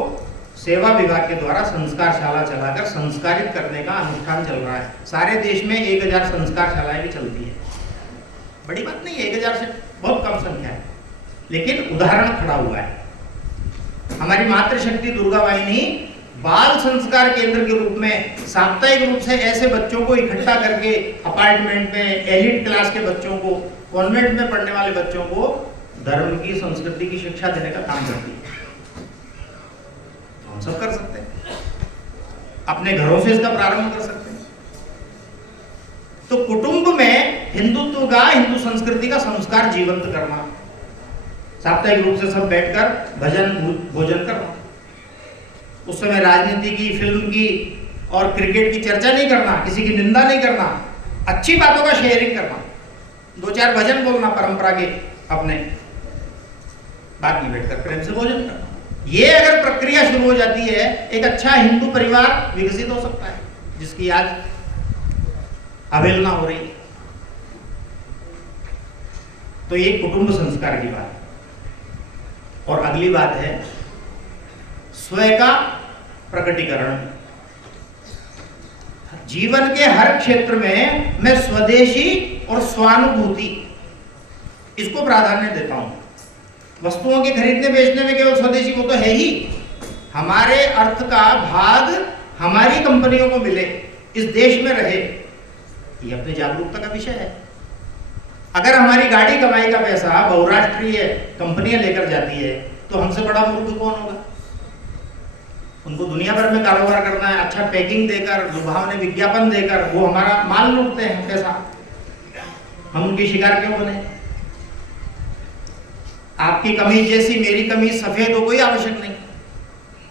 सेवा विभाग के द्वारा संस्कार शाला चलाकर संस्कारित करने का अनुष्ठान चल रहा है। सारे देश में 1000 संस्कार शालाएं भी चलती है। बड़ी बात नहीं है, 1000 से बहुत कम संख्या है, लेकिन उदाहरण खड़ा हुआ है। हमारी मातृशक्ति दुर्गा वाहिनी बाल संस्कार केंद्र के रूप में साप्ताहिक रूप से ऐसे बच्चों को इकट्ठा करके अपार्टमेंट में, एलिट क्लास के बच्चों को, कॉन्वेंट में पढ़ने वाले बच्चों को धर्म की, संस्कृति की शिक्षा देने का काम करती है। हम सब कर सकते हैं, अपने घरों से इसका प्रारंभ कर सकते हैं। तो कुटुंब में हिंदुत्व का, हिंदू संस्कृति का संस्कार जीवंत करना, साप्ताहिक रूप से सब बैठकर भजन भोजन करना। उस समय राजनीति की, फिल्म की और क्रिकेट की चर्चा नहीं करना, किसी की निंदा नहीं करना, अच्छी बातों का शेयरिंग करना, 2-4 भजन बोलना परंपरा के अपने, बाद में बैठकर प्रेम से भोजन करना। ये अगर प्रक्रिया शुरू हो जाती है, एक अच्छा हिंदू परिवार विकसित हो सकता है, जिसकी आज अवहेलना हो रही है। तो ये कुटुंब संस्कार की बात है। और अगली बात है स्वयं का प्रकटीकरण। जीवन के हर क्षेत्र में मैं स्वदेशी और स्वानुभूति इसको प्राधान्य देता हूं। वस्तुओं के खरीदने बेचने में केवल स्वदेशी वो तो है ही, हमारे अर्थ का भाग हमारी कंपनियों को मिले, इस देश में रहे, ये अपनी जागरूकता का विषय है। अगर हमारी गाड़ी कमाई का पैसा बहुराष्ट्रीय कंपनियां लेकर जाती है तो हमसे बड़ा मूर्ख कौन होगा? उनको दुनिया भर में कारोबार करना है, अच्छा पैकिंग देकर, लुभावने विज्ञापन देकर वो हमारा माल लूटते हैं पैसा। हम उनकी शिकार क्यों बने? आपकी कमीज जैसी मेरी कमीज सफेद हो, कोई आवश्यक नहीं,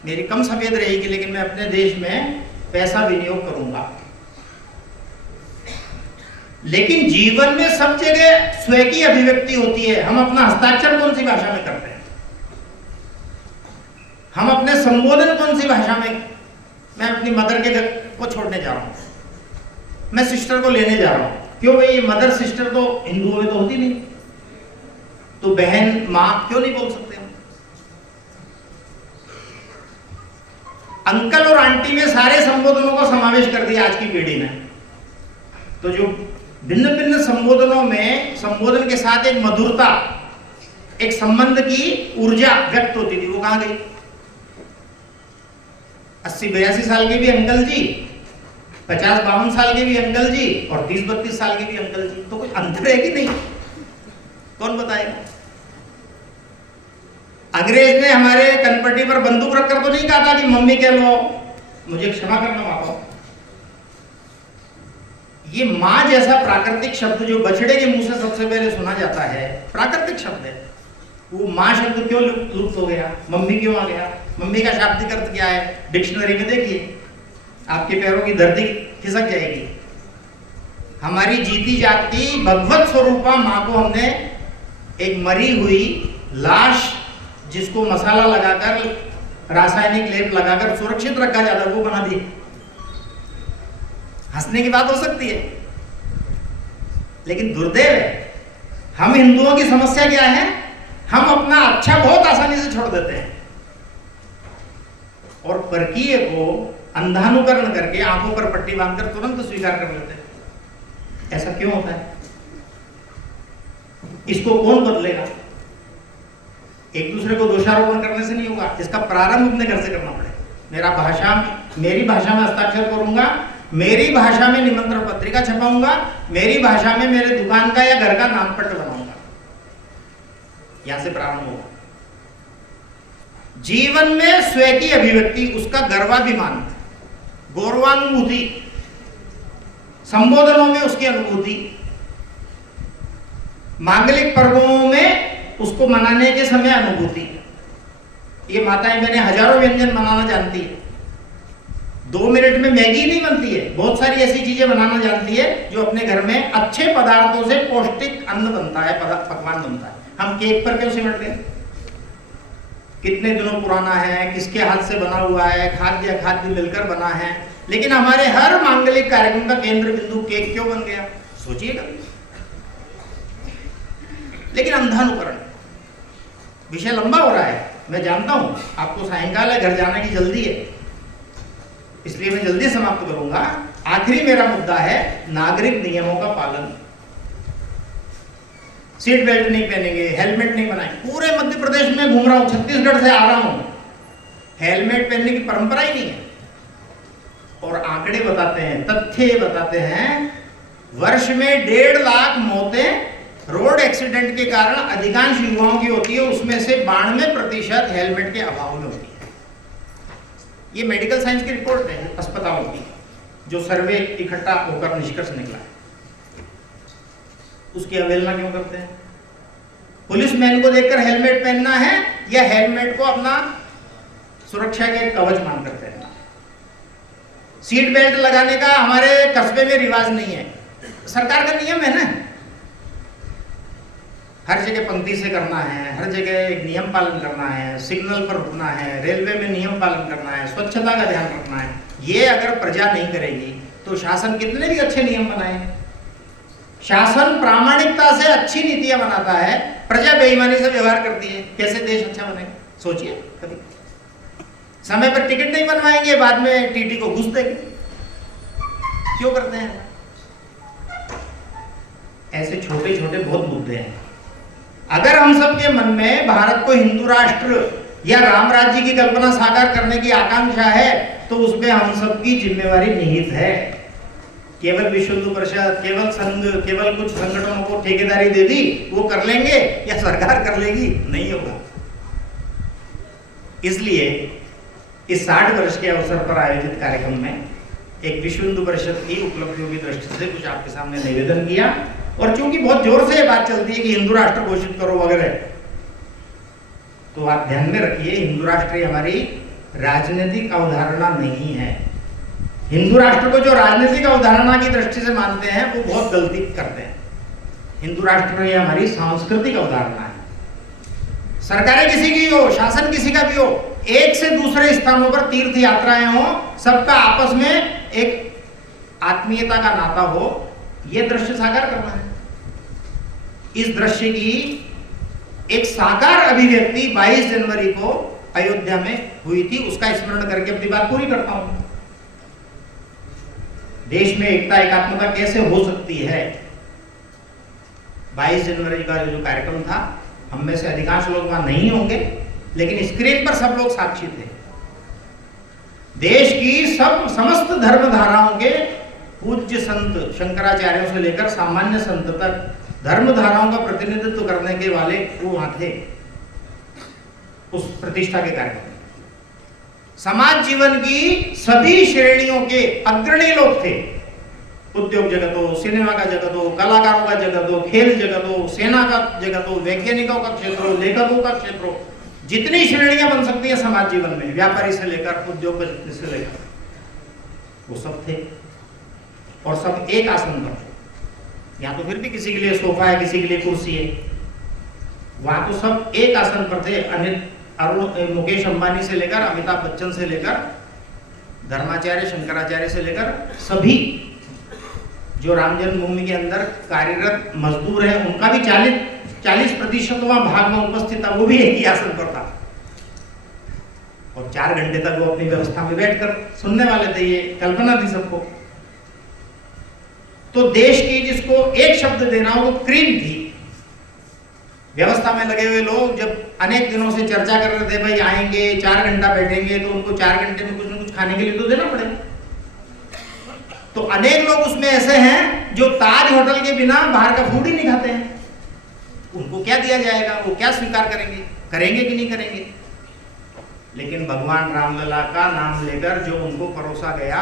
मेरी कम सफेद रहेगी, लेकिन मैं अपने देश में पैसा विनियोग करूंगा। लेकिन जीवन में सब जगह स्वयं की अभिव्यक्ति होती है। हम अपना हस्ताक्षर कौन सी भाषा में करते हैं? हम अपने संबोधन कौन सी भाषा में? मैं अपनी मदर के घर को छोड़ने जा रहा हूं, मैं सिस्टर को लेने जा रहा हूं। क्यों भाई? ये मदर सिस्टर तो हिंदुओं में तो होती नहीं, तो बहन मां क्यों नहीं बोल सकते हम? अंकल और आंटी में सारे संबोधनों का समावेश कर दिया आज की पीढ़ी ने। तो जो भिन्न भिन्न संबोधनों में संबोधन के साथ एक मधुरता, एक संबंध की ऊर्जा व्यक्त होती थी, वो कहां गई? 80-82 साल के भी अंकल जी, 50-52 साल के भी अंकल जी और 30-32 साल के भी अंकल जी, तो कोई अंतर है कि नहीं? कौन बताएगा? अंग्रेज ने हमारे कनपट्टी पर बंदूक रखकर तो नहीं कहा था कि मम्मी कह लो, मुझे क्षमा करना पापा। ये मां जैसा प्राकृतिक शब्द जो बछड़े के मुंह से सबसे पहले सुना जाता है, प्राकृतिक शब्द है, वो मां शब्द क्यों लुप्त हो गया? मम्मी क्यों आ गया? मम्मी का शाब्दिक अर्थ क्या है? डिक्शनरी में देखिए, आपके पैरों की धरती खिसक जाएगी। हमारी जीती जागती भगवत स्वरूपा मां को हमने एक मरी हुई लाश, जिसको मसाला लगाकर, रासायनिक लेप लगाकर सुरक्षित रखा जाता, वो बना दी। हंसने की बात हो सकती है, लेकिन दुर्दैव है, हम हिंदुओं की समस्या क्या है? हम अपना अच्छा बहुत आसानी से छोड़ देते हैं और परकीय को अंधानुकरण करके आंखों पर पट्टी बांधकर तुरंत स्वीकार कर लेते हैं। ऐसा क्यों होता है? इसको कौन बदलेगा? एक दूसरे को दोषारोपण करने से नहीं होगा, इसका प्रारंभ अपने घर से करना पड़ेगा। मेरी भाषा में हस्ताक्षर करूंगा, मेरी भाषा में निमंत्रण पत्रिका छपाऊंगा, मेरी भाषा में मेरे दुकान का या घर का नामपत्र बनाऊंगा। यहां से प्रारंभ होगा। जीवन में स्वयं की अभिव्यक्ति, उसका गर्वाभिमान, गौरवानुभूति, संबोधनों में उसकी अनुभूति, मांगलिक पर्वों में उसको मनाने के समय अनुभूति। ये माताएं बहनें हजारों व्यंजन बनाना जानती है, 2 मिनट में मैगी नहीं बनती है, बहुत सारी ऐसी चीजें बनाना जानती है जो अपने घर में अच्छे पदार्थों से पौष्टिक अन्न बनता है, पकवान बनता है। हम केक पर क्यों सिमट गए? कितने दिनों पुराना है, किसके हाथ से बना हुआ है, खाद्य अखाद्य मिलकर बना है, लेकिन हमारे हर मांगलिक कार्यक्रम का केंद्र बिंदु केक क्यों बन गया? सोचिएगा। लेकिन अंधानुकरण, विषय लंबा हो रहा है, मैं जानता हूं आपको सायंकाल है, घर जाने की जल्दी है, इसलिए मैं जल्दी समाप्त करूंगा। आखिरी मेरा मुद्दा है नागरिक नियमों का पालन। सीट बेल्ट नहीं पहनेंगे, हेलमेट नहीं बनाएंगे। पूरे मध्य प्रदेश में घूम रहा हूं, छत्तीसगढ़ से आ रहा हूं, हेलमेट पहनने की परंपरा ही नहीं है। और आंकड़े बताते हैं, तथ्य बताते हैं, वर्ष में 1.5 लाख मौतें रोड एक्सीडेंट के कारण अधिकांश युवाओं की होती है, उसमें से 92% हेलमेट के अभाव में होती है। ये मेडिकल साइंस की रिपोर्ट है अस्पतालों की, जो सर्वे इकट्ठा होकर निष्कर्ष निकला है। उसकी अवहेलना क्यों करते हैं? पुलिसमैन को देखकर हेलमेट पहनना है या हेलमेट को अपना सुरक्षा के कवच मानकर पहनना? सीट बेल्ट लगाने का हमारे कस्बे में रिवाज नहीं है, सरकार का नियम है ना, हर जगह पंक्ति से करना है, हर जगह एक नियम पालन करना है, सिग्नल पर रुकना है, रेलवे में नियम पालन करना है, स्वच्छता का ध्यान रखना है। ये अगर प्रजा नहीं करेगी तो शासन कितने भी अच्छे नियम बनाए, शासन प्रामाणिकता से अच्छी नीतियां बनाता है, प्रजा बेईमानी से व्यवहार करती है, कैसे देश अच्छा बनेगा? सोचिए कभी। समय पर टिकट नहीं बनवाएंगे, बाद में टीटी को घूस देंगे, क्यों करते हैं? ऐसे छोटे छोटे बहुत मुद्दे हैं। अगर हम सबके मन में भारत को हिंदू राष्ट्र या राम राज्य की कल्पना साकार करने की आकांक्षा है तो उसमें हम सबकी जिम्मेवारी निहित है। केवल विश्व हिंदू परिषद, केवल संघ, केवल कुछ संगठनों को ठेकेदारी दे दी, वो कर लेंगे या सरकार कर लेगी, नहीं होगा। इसलिए इस 60 वर्ष के अवसर पर आयोजित कार्यक्रम में एक विश्व हिंदू परिषद की उपलब्धियों की दृष्टि से कुछ आपके सामने निवेदन किया। और चूंकि बहुत जोर से ये बात चलती है कि हिंदू राष्ट्र घोषित करो वगैरह, तो आप ध्यान में रखिए, हिंदू राष्ट्र हमारी राजनीतिक अवधारणा नहीं है। हिंदू राष्ट्र को जो राजनीतिक अवधारणा की दृष्टि से मानते हैं वो बहुत गलती करते हैं। हिंदू राष्ट्र ये हमारी सांस्कृतिक अवधारणा है। सरकारें किसी की हो, शासन किसी का भी हो, एक से दूसरे स्थानों पर तीर्थ यात्राएं हो, सबका आपस में एक आत्मीयता का नाता हो, यह दृश्य साकार करना है। इस दृश्य की एक साकार अभिव्यक्ति 22 जनवरी को अयोध्या में हुई थी, उसका स्मरण करके अपनी बात पूरी करता हूं। देश में एकता एकात्मता कैसे हो सकती है? 22 जनवरी का जो कार्यक्रम था, हम में से अधिकांश लोग वहां नहीं होंगे, लेकिन स्क्रीन पर सब लोग साक्षी थे। देश की समस्त धर्म धाराओं के पूज्य संत, शंकराचार्यों से लेकर सामान्य संत तक धर्म धाराओं का प्रतिनिधित्व करने के वाले वो वहां थे उस प्रतिष्ठा के कार्यक्रम। समाज जीवन की सभी श्रेणियों के अग्रणी लोग थे। उद्योग जगत हो, सिनेमा का जगत हो, कलाकारों का जगत हो, खेल जगत हो, सेना का जगत हो, वैज्ञानिकों का क्षेत्र हो, लेखकों का क्षेत्र हो, जितनी श्रेणियां बन सकती है समाज जीवन में, व्यापारी से लेकर उद्योगपति से लेकर, वो सब थे। और सब एक आसन पर। यहाँ तो फिर भी किसी के लिए सोफा है, किसी के लिए कुर्सी है, वहां तो सब एक आसन पर थे। अरुण, मुकेश अंबानी से लेकर अमिताभ बच्चन से लेकर धर्माचार्य, शंकराचार्य से लेकर सभी जो राम जन्मभूमि के अंदर कार्यरत मजदूर हैं, उनका भी 40% वहां भाग में उपस्थित था, वो भी एक ही आसन पर था। और 4 घंटे तक वो अपनी व्यवस्था में बैठकर सुनने वाले थे। ये कल्पना थी सबको। तो देश की जिसको एक शब्द देना वो क्रीम थी। व्यवस्था में लगे हुए लोग जब अनेक दिनों से चर्चा कर रहे थे, भाई आएंगे 4 घंटा बैठेंगे, तो उनको 4 घंटे में कुछ न कुछ खाने के लिए तो देना पड़ेगा। तो अनेक लोग उसमें ऐसे हैं जो ताज होटल के बिना बाहर का फूड ही नहीं खाते हैं। उनको क्या दिया जाएगा, वो क्या स्वीकार करेंगे, करेंगे कि नहीं करेंगे? लेकिन भगवान रामलला का नाम लेकर जो उनको परोसा गया,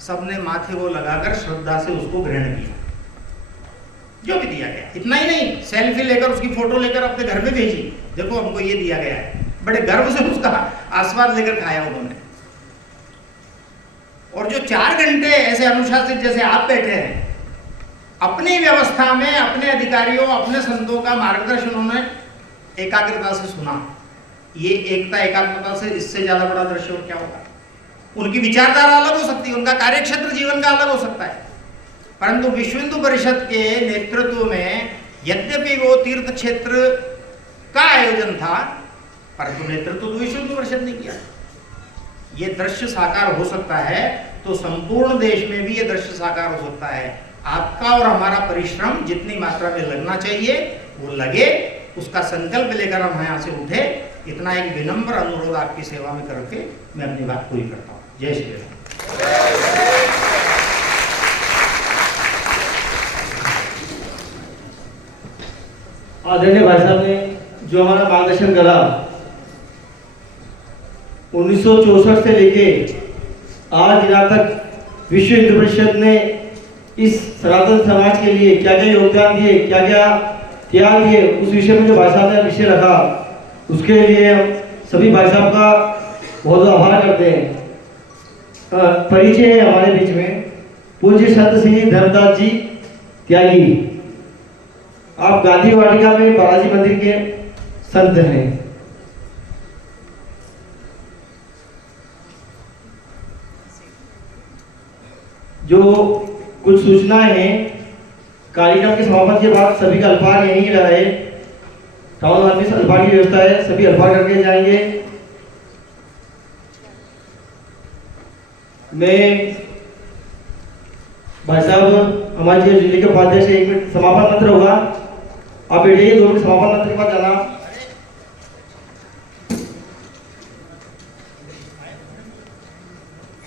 सबने माथे को लगाकर श्रद्धा से उसको ग्रहण किया। जो भी दिया गया, इतना ही नहीं, सेल्फी लेकर उसकी फोटो लेकर अपने घर में भेजी, देखो हमको ये दिया गया है। बड़े गर्व से उसका आस्वाद लेकर खाया उन्होंने। और जो 4 घंटे ऐसे अनुशासित जैसे आप बैठे हैं, अपनी व्यवस्था में अपने अधिकारियों, अपने संतों का मार्गदर्शन उन्होंने एकाग्रता से सुना। ये एकता एकात्मता से इससे ज्यादा बड़ा दृश्य और क्या होगा? उनकी विचारधारा अलग हो सकती है, उनका कार्यक्षेत्र जीवन का अलग हो सकता है, परंतु विश्व हिंदू परिषद के नेतृत्व में यद्यपि वो तीर्थ क्षेत्र का आयोजन था, परंतु नेतृत्व तो विश्व हिंदू परिषद ने किया। ये दृश्य साकार हो सकता है तो संपूर्ण देश में भी ये दृश्य साकार हो सकता है। आपका और हमारा परिश्रम जितनी मात्रा में लगना चाहिए वो लगे, उसका संकल्प लेकर हम यहाँ से उठे। इतना एक विनम्र अनुरोध आपकी सेवा में करके मैं अपनी बात पूरी करता हूँ। जय श्री राम। आदरणीय भाई साहब ने जो हमारा मार्गदर्शन करा, 1964 से लेके आज दिना तक विश्व हिंदू परिषद ने इस सनातन समाज के लिए क्या क्या योगदान दिए, क्या क्या त्याग दिए, उस विषय में जो भाई साहब ने विषय रखा, उसके लिए हम सभी भाई साहब का बहुत आभार करते हैं। परिचय है हमारे बीच में पूज्य संत श्री धर्मदास जी त्यागी। आप गांधी वाटिका में बालाजी मंदिर के संत हैं। जो कुछ सूचनाएं हैं, कार्यक्रम के समापन के बाद सभी का अल्पाहार यहीं रहे। टाउन हॉल में अल्पाहार की व्यवस्था है, सभी अल्पाहार करके जाएंगे। मैं भाई साहब हमारे जिले के उपाध्यक्ष, 1 मिनट समापन मंत्र होगा, आप बैठिए, 2 मिनट समापन मंत्र के बाद जाना।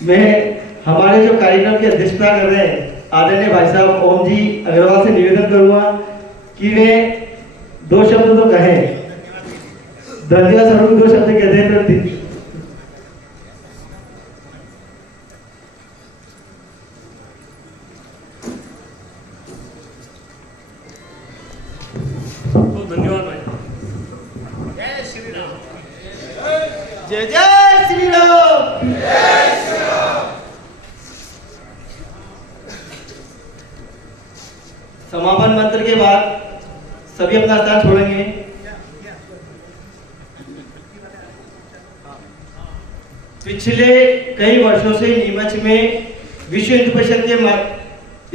मैं हमारे जो कार्यक्रम की अध्यक्षता कर रहे हैं आदरणीय भाई साहब ओम जी अग्रवाल से निवेदन करूंगा कि वे 2 शब्द तो कहें। धन्यवाद सर, 2 शब्द कहते हैं। तो धन्यवाद भाई। जय श्री राम। जय जय श्री राम। समापन मंत्र के बाद सभी अपना स्थान छोड़ेंगे। पिछले कई वर्षों से नीमच में विश्व हिंदू परिषद के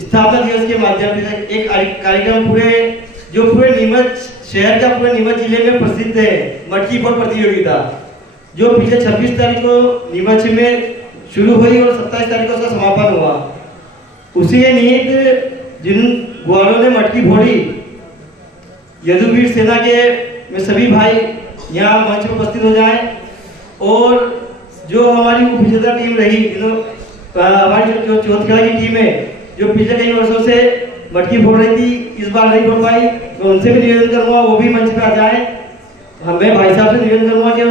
स्थापना दिवस के माध्यम से एक कार्यक्रम पूरे नीमच शहर का, पूरे नीमच जिले में प्रसिद्ध है, मटकी फोड़ प्रतियोगिता, जो पिछले 26 तारीख को नीमच में शुरू हुई और 27 तारीख को उसका समापन हुआ। उसी के निमित्त जिन ग्वालों ने मटकी फोड़ी, यदुवीर सेना के में सभी भाई यहाँ मंच पर उपस्थित हो जाएं। और जो हमारी उपविजेता टीम रही, हमारी जो चौथखेड़ा की टीम है, जो पिछले कई वर्षों से मटकी फोड़ रही थी, इस बार नहीं फोड़ पाई, तो उनसे भी निवेदन करूंगा वो भी मंच पे आ जाए। मैं भाई साहब से निवेदन करूंगा कि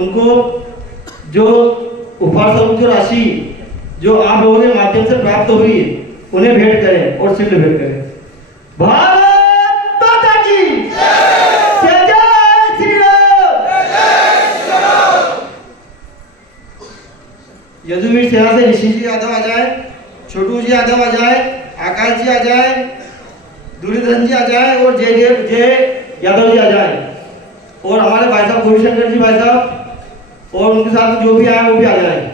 उनको जो उपहार स्वरूप जो राशि जो आप लोगों के माध्यम से प्राप्त हुई उन्हें भेंट करें और शील्ड भेंट करें। भारत माता की जय। जय श्री राम। यदुवीर सेना से ऋषि जी यादव आ जाए, छोटू जी यादव आ जाए, आकाश जी आ जाए, दुर्योधन जी आ जाए और जय यादव जी आ जाए। और हमारे भाई साहब गौरीशंकर जी भाई साहब और उनके साथ जो भी आए वो भी आ जाए।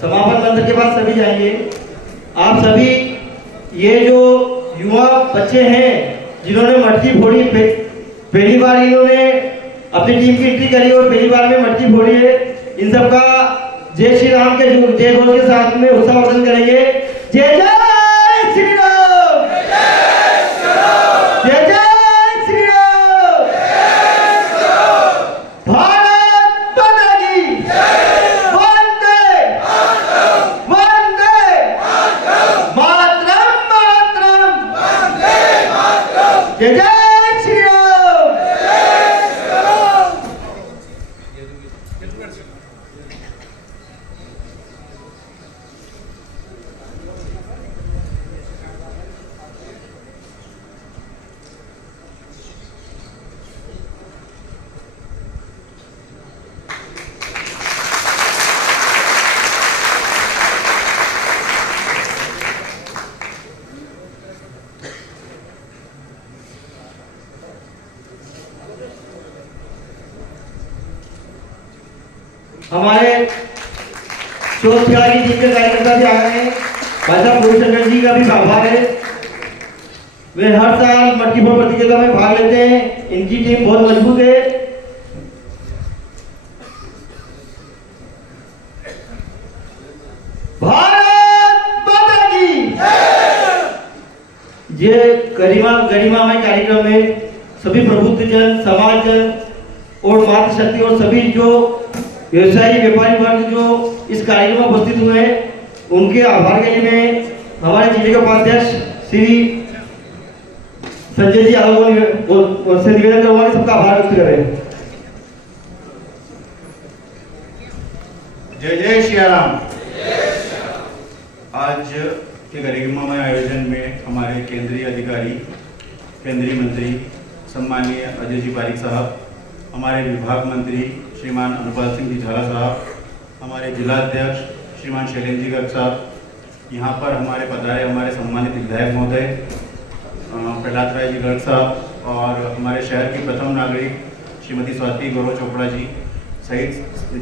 समापन मंत्र के बाद सभी जाएंगे। आप सभी ये जो युवा बच्चे हैं जिन्होंने मटकी फोड़ी, पहली बार इन्होंने अपनी टीम की एंट्री करी और पहली बार में मटकी फोड़ी है, इन सबका जय श्री राम के जय घोष के साथ में उत्साहवर्धन करेंगे। जय जय श्री राम। जय जय श्री राम। भारत माता की वंदे वंदे मातरम मातरम। जय जय श्री राम। हमारे चौथखेड़ा की टीम के कार्यकर्ता भी आ गए हैं। भाई साहब गौरीशंकर जी का भी आभार है, वे हर साल मटकी फोड़ प्रतियोगिता में भाग लेते हैं। इनकी टीम बहुत मजबूत है। भारत माता की ये गरिमामय कार्यक्रम में सभी प्रबुद्धजन, समाजजन और मातृशक्ति और सभी जो व्यवसायी व्यापारी वर्ग जो इस कार्यक्रम में उपस्थित हुए हैं, उनके आभार के लिए मैं हमारे जिले के उपाध्यक्ष श्री संजय जी यादव से निवेदन करूंगा कि सबका आभार व्यक्त करें। जय जय श्री राम। आज के गरिमामय आयोजन में हमारे केंद्रीय अधिकारी, केंद्रीय मंत्री सम्माननीय अजय जी पारिक साहब, हमारे विभाग मंत्री श्रीमान अनुपाल सिंह जी झाला साहब, हमारे जिलाध्यक्ष श्रीमान शैलेंद्र जी गर्ग साहब, यहाँ पर हमारे पधारे हमारे सम्मानित विधायक महोदय प्रहलाद राय जी गर्ग साहब और हमारे शहर की प्रथम नागरिक श्रीमती स्वाति गौरव चोपड़ा जी सहित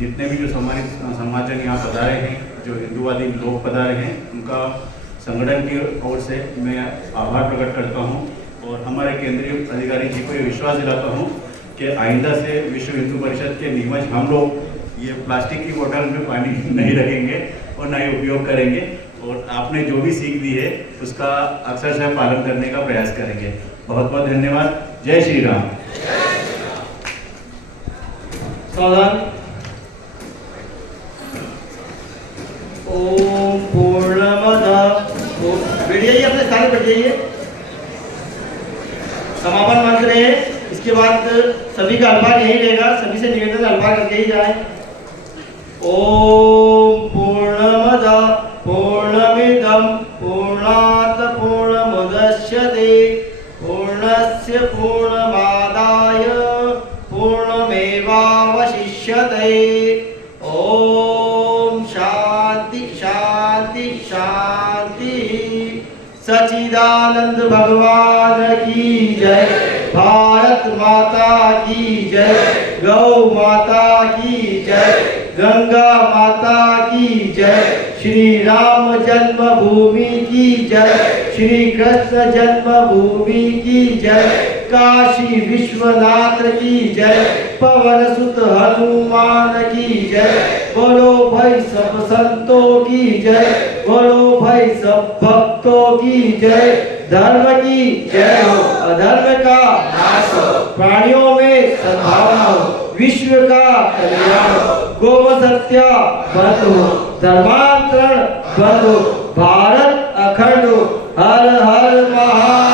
जितने भी जो सम्मानित समाजजन यहाँ पधारे हैं, जो हिंदूवादी लोग पधारे हैं, उनका संगठन की ओर से मैं आभार प्रकट करता हूँ और हमारे केंद्रीय अधिकारी जी को ये विश्वास दिलाता हूँ कि आइंदा से विश्व हिंदू परिषद के नीमच हम लोग ये प्लास्टिक की बोतल में पानी नहीं रखेंगे और ना ही उपयोग करेंगे, और आपने जो भी सीख दी है उसका अक्षरशः पालन करने का प्रयास करेंगे। बहुत बहुत धन्यवाद। जय श्री राम। सावधान। ओम पूर्णमद, बैठ जाइए, अपने स्थान पर बैठ जाइए। समापन मंत्र है, इसके बाद सभी का अल्पार यही रहेगा, सभी से निवेदन अल्पार करके ही जाए। ओम पूर्णमद पूर्णमिदं पूर्णात् पूर्णमुदच्यते पूर्णस्य पूर्णमादाय पूर्णमेवावशिष्यते। ओम शांति शांति शांति। सच्चिदानंद भगवान की जय। भारत माता की जय। गौ माता की जय। गंगा माता की जय। श्री राम जन्मभूमि की जय। श्री कृष्ण जन्मभूमि की जय। काशी विश्वनाथ की जय। पवन सुत हनुमान की जय। बोलो भाई सब संतों की जय। बोलो भाई सब भक्तों की जय। धर्म की जय हो, अधर्म का नाश हो, प्राणियों में सद्भावना हो, विश्व का कल्याण हो, गौ सत्य बंद हो, धर्मांतरण बंद हो, भारत अखंड हो। हर हर महा